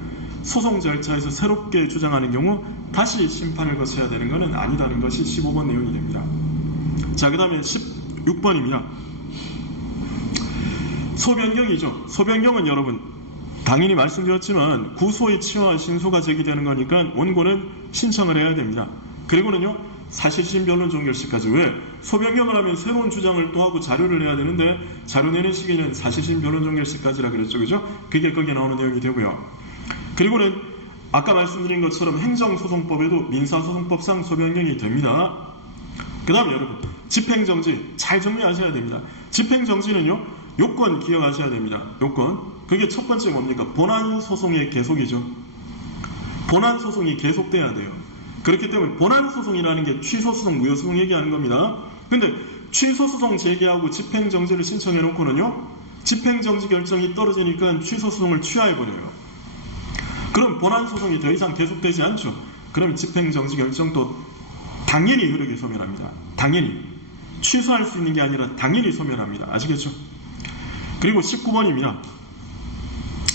소송 절차에서 새롭게 주장하는 경우 다시 심판을 거쳐야 되는 것은 아니다는 것이 15번 내용이 됩니다. 자, 그 다음에 16번입니다. 소변경이죠. 소변경은 여러분 당연히 말씀드렸지만 구소의 치와 신소가 제기되는 거니까 원고는 신청을 해야 됩니다. 그리고는요, 사실심 변론 종결 시까지. 왜? 소변경을 하면 새로운 주장을 또 하고 자료를 내야 되는데 자료 내는 시기는 사실심 변론 종결 시까지라 그랬죠. 그죠? 그게 거기에 나오는 내용이 되고요. 그리고는 아까 말씀드린 것처럼 행정소송법에도 민사소송법상 소변경이 됩니다. 그 다음에 여러분, 집행정지 잘 정리하셔야 됩니다. 집행정지는요, 요건 기억하셔야 됩니다. 요건. 그게 첫 번째 뭡니까? 본안소송의 계속이죠. 본안소송이 계속돼야 돼요. 그렇기 때문에 본안소송이라는 게 취소소송, 무효소송 얘기하는 겁니다. 근데 취소소송 제기하고 집행정지를 신청해놓고는요, 집행정지 결정이 떨어지니까 취소소송을 취하해버려요. 그럼 본안소송이 더 이상 계속되지 않죠. 그러면 집행정지 결정도 당연히 효력이 소멸합니다. 당연히. 취소할 수 있는 게 아니라 당연히 소멸합니다. 아시겠죠? 그리고 19번입니다.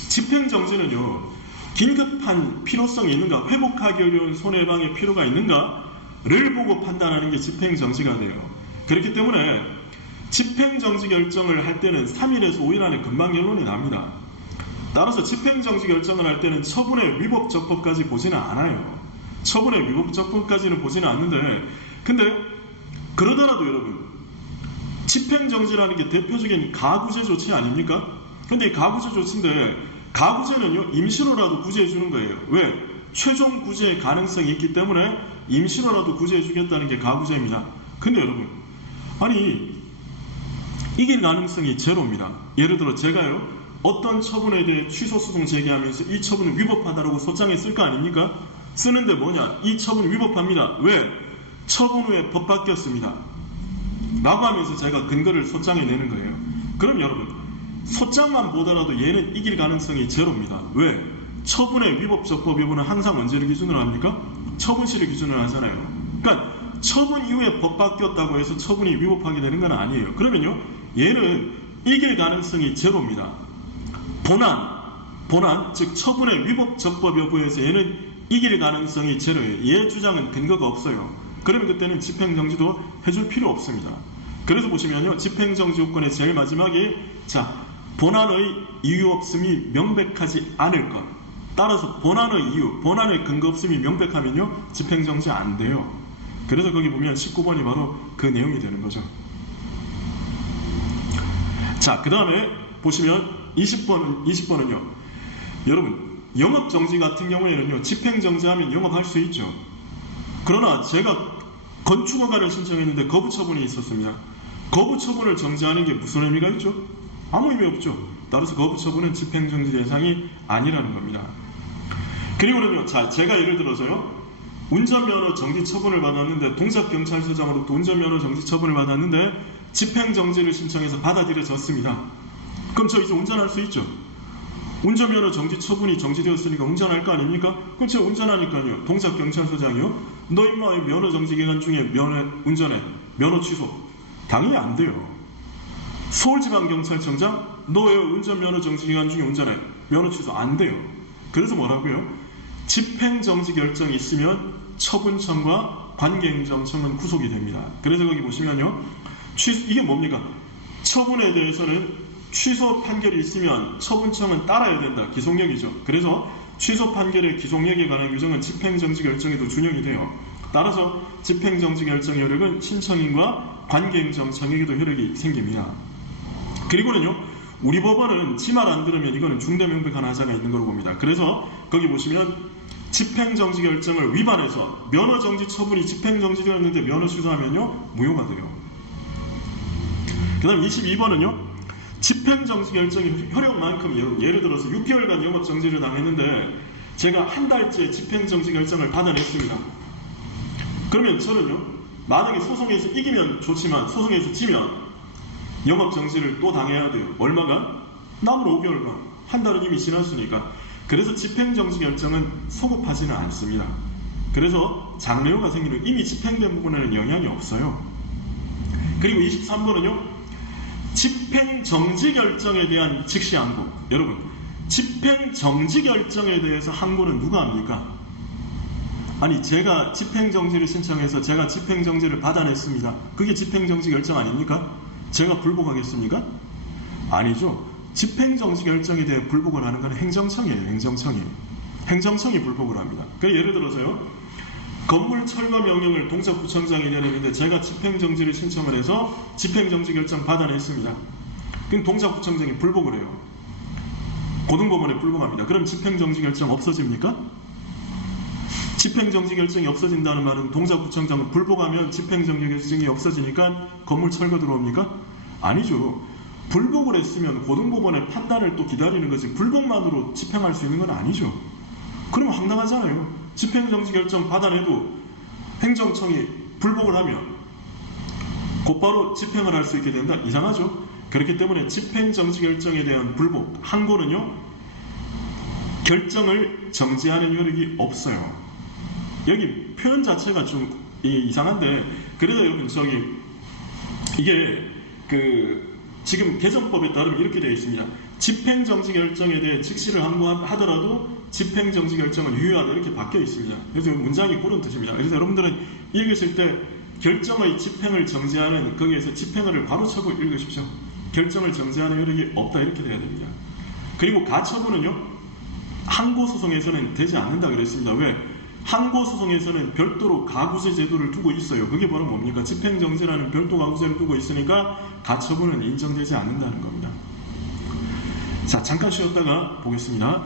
집행정지는요, 긴급한 필요성이 있는가, 회복하기 어려운 손해방의 필요가 있는가를 보고 판단하는 게 집행정지가 돼요. 그렇기 때문에 집행정지 결정을 할 때는 3일에서 5일 안에 금방 결론이 납니다. 따라서 집행정지 결정을 할 때는 처분의 위법적법까지 보지는 않아요. 처분의 위법적법까지는 보지는 않는데, 근데 그러더라도 여러분, 집행정지라는 게 대표적인 가구제 조치 아닙니까? 근데 이 가구제 조치인데, 가구제는요, 임시로라도 구제해 주는 거예요. 왜? 최종 구제의 가능성이 있기 때문에 임시로라도 구제해 주겠다는 게 가구제입니다. 근데 여러분, 아니, 이길 가능성이 제로입니다. 예를 들어 제가요, 어떤 처분에 대해 취소소송 제기하면서 이 처분은 위법하다라고 소장에 쓸 거 아닙니까? 쓰는데 뭐냐? 이 처분 위법합니다. 왜? 처분 후에 법 바뀌었습니다. 라고 하면서 제가 근거를 소장에 내는 거예요. 그럼 여러분, 소장만 보더라도 얘는 이길 가능성이 제로입니다. 왜? 처분의 위법적법 여부는 항상 언제를 기준으로 합니까? 처분시를 기준으로 하잖아요. 그러니까 처분 이후에 법 바뀌었다고 해서 처분이 위법하게 되는 건 아니에요. 그러면요, 얘는 이길 가능성이 제로입니다. 본안, 즉 처분의 위법적법 여부에서 얘는 이길 가능성이 제로예요. 얘 주장은 근거가 없어요. 그러면 그때는 집행정지도 해줄 필요 없습니다. 그래서 보시면요, 집행정지 요건의 제일 마지막에, 자, 본안의 이유 없음이 명백하지 않을 것. 따라서 본안의 이유, 본안의 근거 없음이 명백하면요, 집행정지 안 돼요. 그래서 거기 보면 19번이 바로 그 내용이 되는 거죠. 자, 그 다음에 보시면 20번은요, 여러분, 영업정지 같은 경우에는요, 집행정지하면 영업할 수 있죠. 그러나 제가 건축허가를 신청했는데 거부처분이 있었습니다. 거부처분을 정지하는 게 무슨 의미가 있죠? 아무 의미 없죠. 따라서 거부처분은 집행정지 대상이 아니라는 겁니다. 그리고는요, 자, 제가 예를 들어서요, 운전면허 정지 처분을 받았는데, 동작경찰서장으로부터 운전면허 정지 처분을 받았는데 집행정지를 신청해서 받아들여졌습니다. 그럼 저 이제 운전할 수 있죠? 운전면허 정지 처분이 정지되었으니까 운전할 거 아닙니까? 그럼 제가 운전하니까요, 동작경찰서장이요, 너 임마 면허 정지 기간 중에 운전해, 면허 취소. 당연히 안 돼요. 서울지방경찰청장, 너 왜 운전면허 정지 기간 중에 운전해, 면허 취소. 안 돼요. 그래서 뭐라고요? 집행정지 결정이 있으면 처분청과 관계행정청은 구속이 됩니다. 그래서 거기 보시면요, 이게 뭡니까? 처분에 대해서는 취소 판결이 있으면 처분청은 따라야 된다. 기속력이죠. 그래서 취소 판결의 기속력에 관한 규정은 집행정지 결정에도 준용이 돼요. 따라서 집행정지 결정 효력은 신청인과 관계행정청에게도 효력이 생깁니다. 그리고는요, 우리 법원은 지 말 안 들으면 이거는 중대명백한 하자가 있는 걸로 봅니다. 그래서 거기 보시면 집행정지 결정을 위반해서 면허정지 처분이 집행정지되었는데 면허 취소하면요, 무효가 돼요. 그 다음 22번은요, 집행정지 결정의 효력만큼, 예를 들어서 6개월간 영업정지를 당했는데 제가 한 달째 집행정지 결정을 받아냈습니다. 그러면 저는요, 만약에 소송에서 이기면 좋지만 소송에서 지면 영업정지를 또 당해야 돼요. 얼마간? 남은 5개월간. 한 달은 이미 지났으니까. 그래서 집행정지 결정은 소급하지는 않습니다. 그래서 장래효가 생기는, 이미 집행된 부분에는 영향이 없어요. 그리고 23번은요, 집행정지 결정에 대한 즉시 항고. 여러분, 집행정지 결정에 대해서 항고는 누가 합니까? 아니, 제가 집행정지를 신청해서 제가 집행정지를 받아냈습니다. 그게 집행정지 결정 아닙니까? 제가 불복하겠습니까? 아니죠. 집행정지 결정에 대해 불복을 하는 건 행정청이에요. 행정청이 불복을 합니다. 그러니까 예를 들어서요, 건물 철거 명령을 동작구청장이 내리는데 제가 집행정지를 신청을 해서 집행정지 결정 받아냈습니다. 그럼 동작구청장이 불복을 해요. 고등법원에 불복합니다. 그럼 집행정지 결정 없어집니까? 집행정지 결정이 없어진다는 말은 동작구청장은 불복하면 집행정지 결정이 없어지니까 건물 철거 들어옵니까? 아니죠. 불복을 했으면 고등법원의 판단을 또 기다리는 거지 불복만으로 집행할 수 있는 건 아니죠. 그러면 황당하잖아요. 집행정지 결정 받아내도 행정청이 불복을 하면 곧바로 집행을 할 수 있게 된다? 이상하죠. 그렇기 때문에 집행정지 결정에 대한 불복, 항고는요 결정을 정지하는 효력이 없어요. 여기 표현 자체가 좀 이상한데, 그래도 여러분 이게 지금 개정법에 따르면 이렇게 되어 있습니다. 집행정지 결정에 대해 즉시를 항고하더라도 집행정지 결정은 유효하다 이렇게 바뀌어 있습니다. 그래서 문장이 그런 뜻입니다. 그래서 여러분들은 읽으실 때 결정의 집행을 정지하는, 거기에서 집행을 바로 쳐고 읽으십시오. 결정을 정지하는 효력이 없다 이렇게 돼야 됩니다. 그리고 가처분은요 항고소송에서는 되지 않는다 그랬습니다. 왜? 항고소송에서는 별도로 가구제 제도를 두고 있어요. 그게 바로 뭡니까? 집행정지라는 별도 가구제를 두고 있으니까 가처분은 인정되지 않는다는 겁니다. 자, 잠깐 쉬었다가 보겠습니다.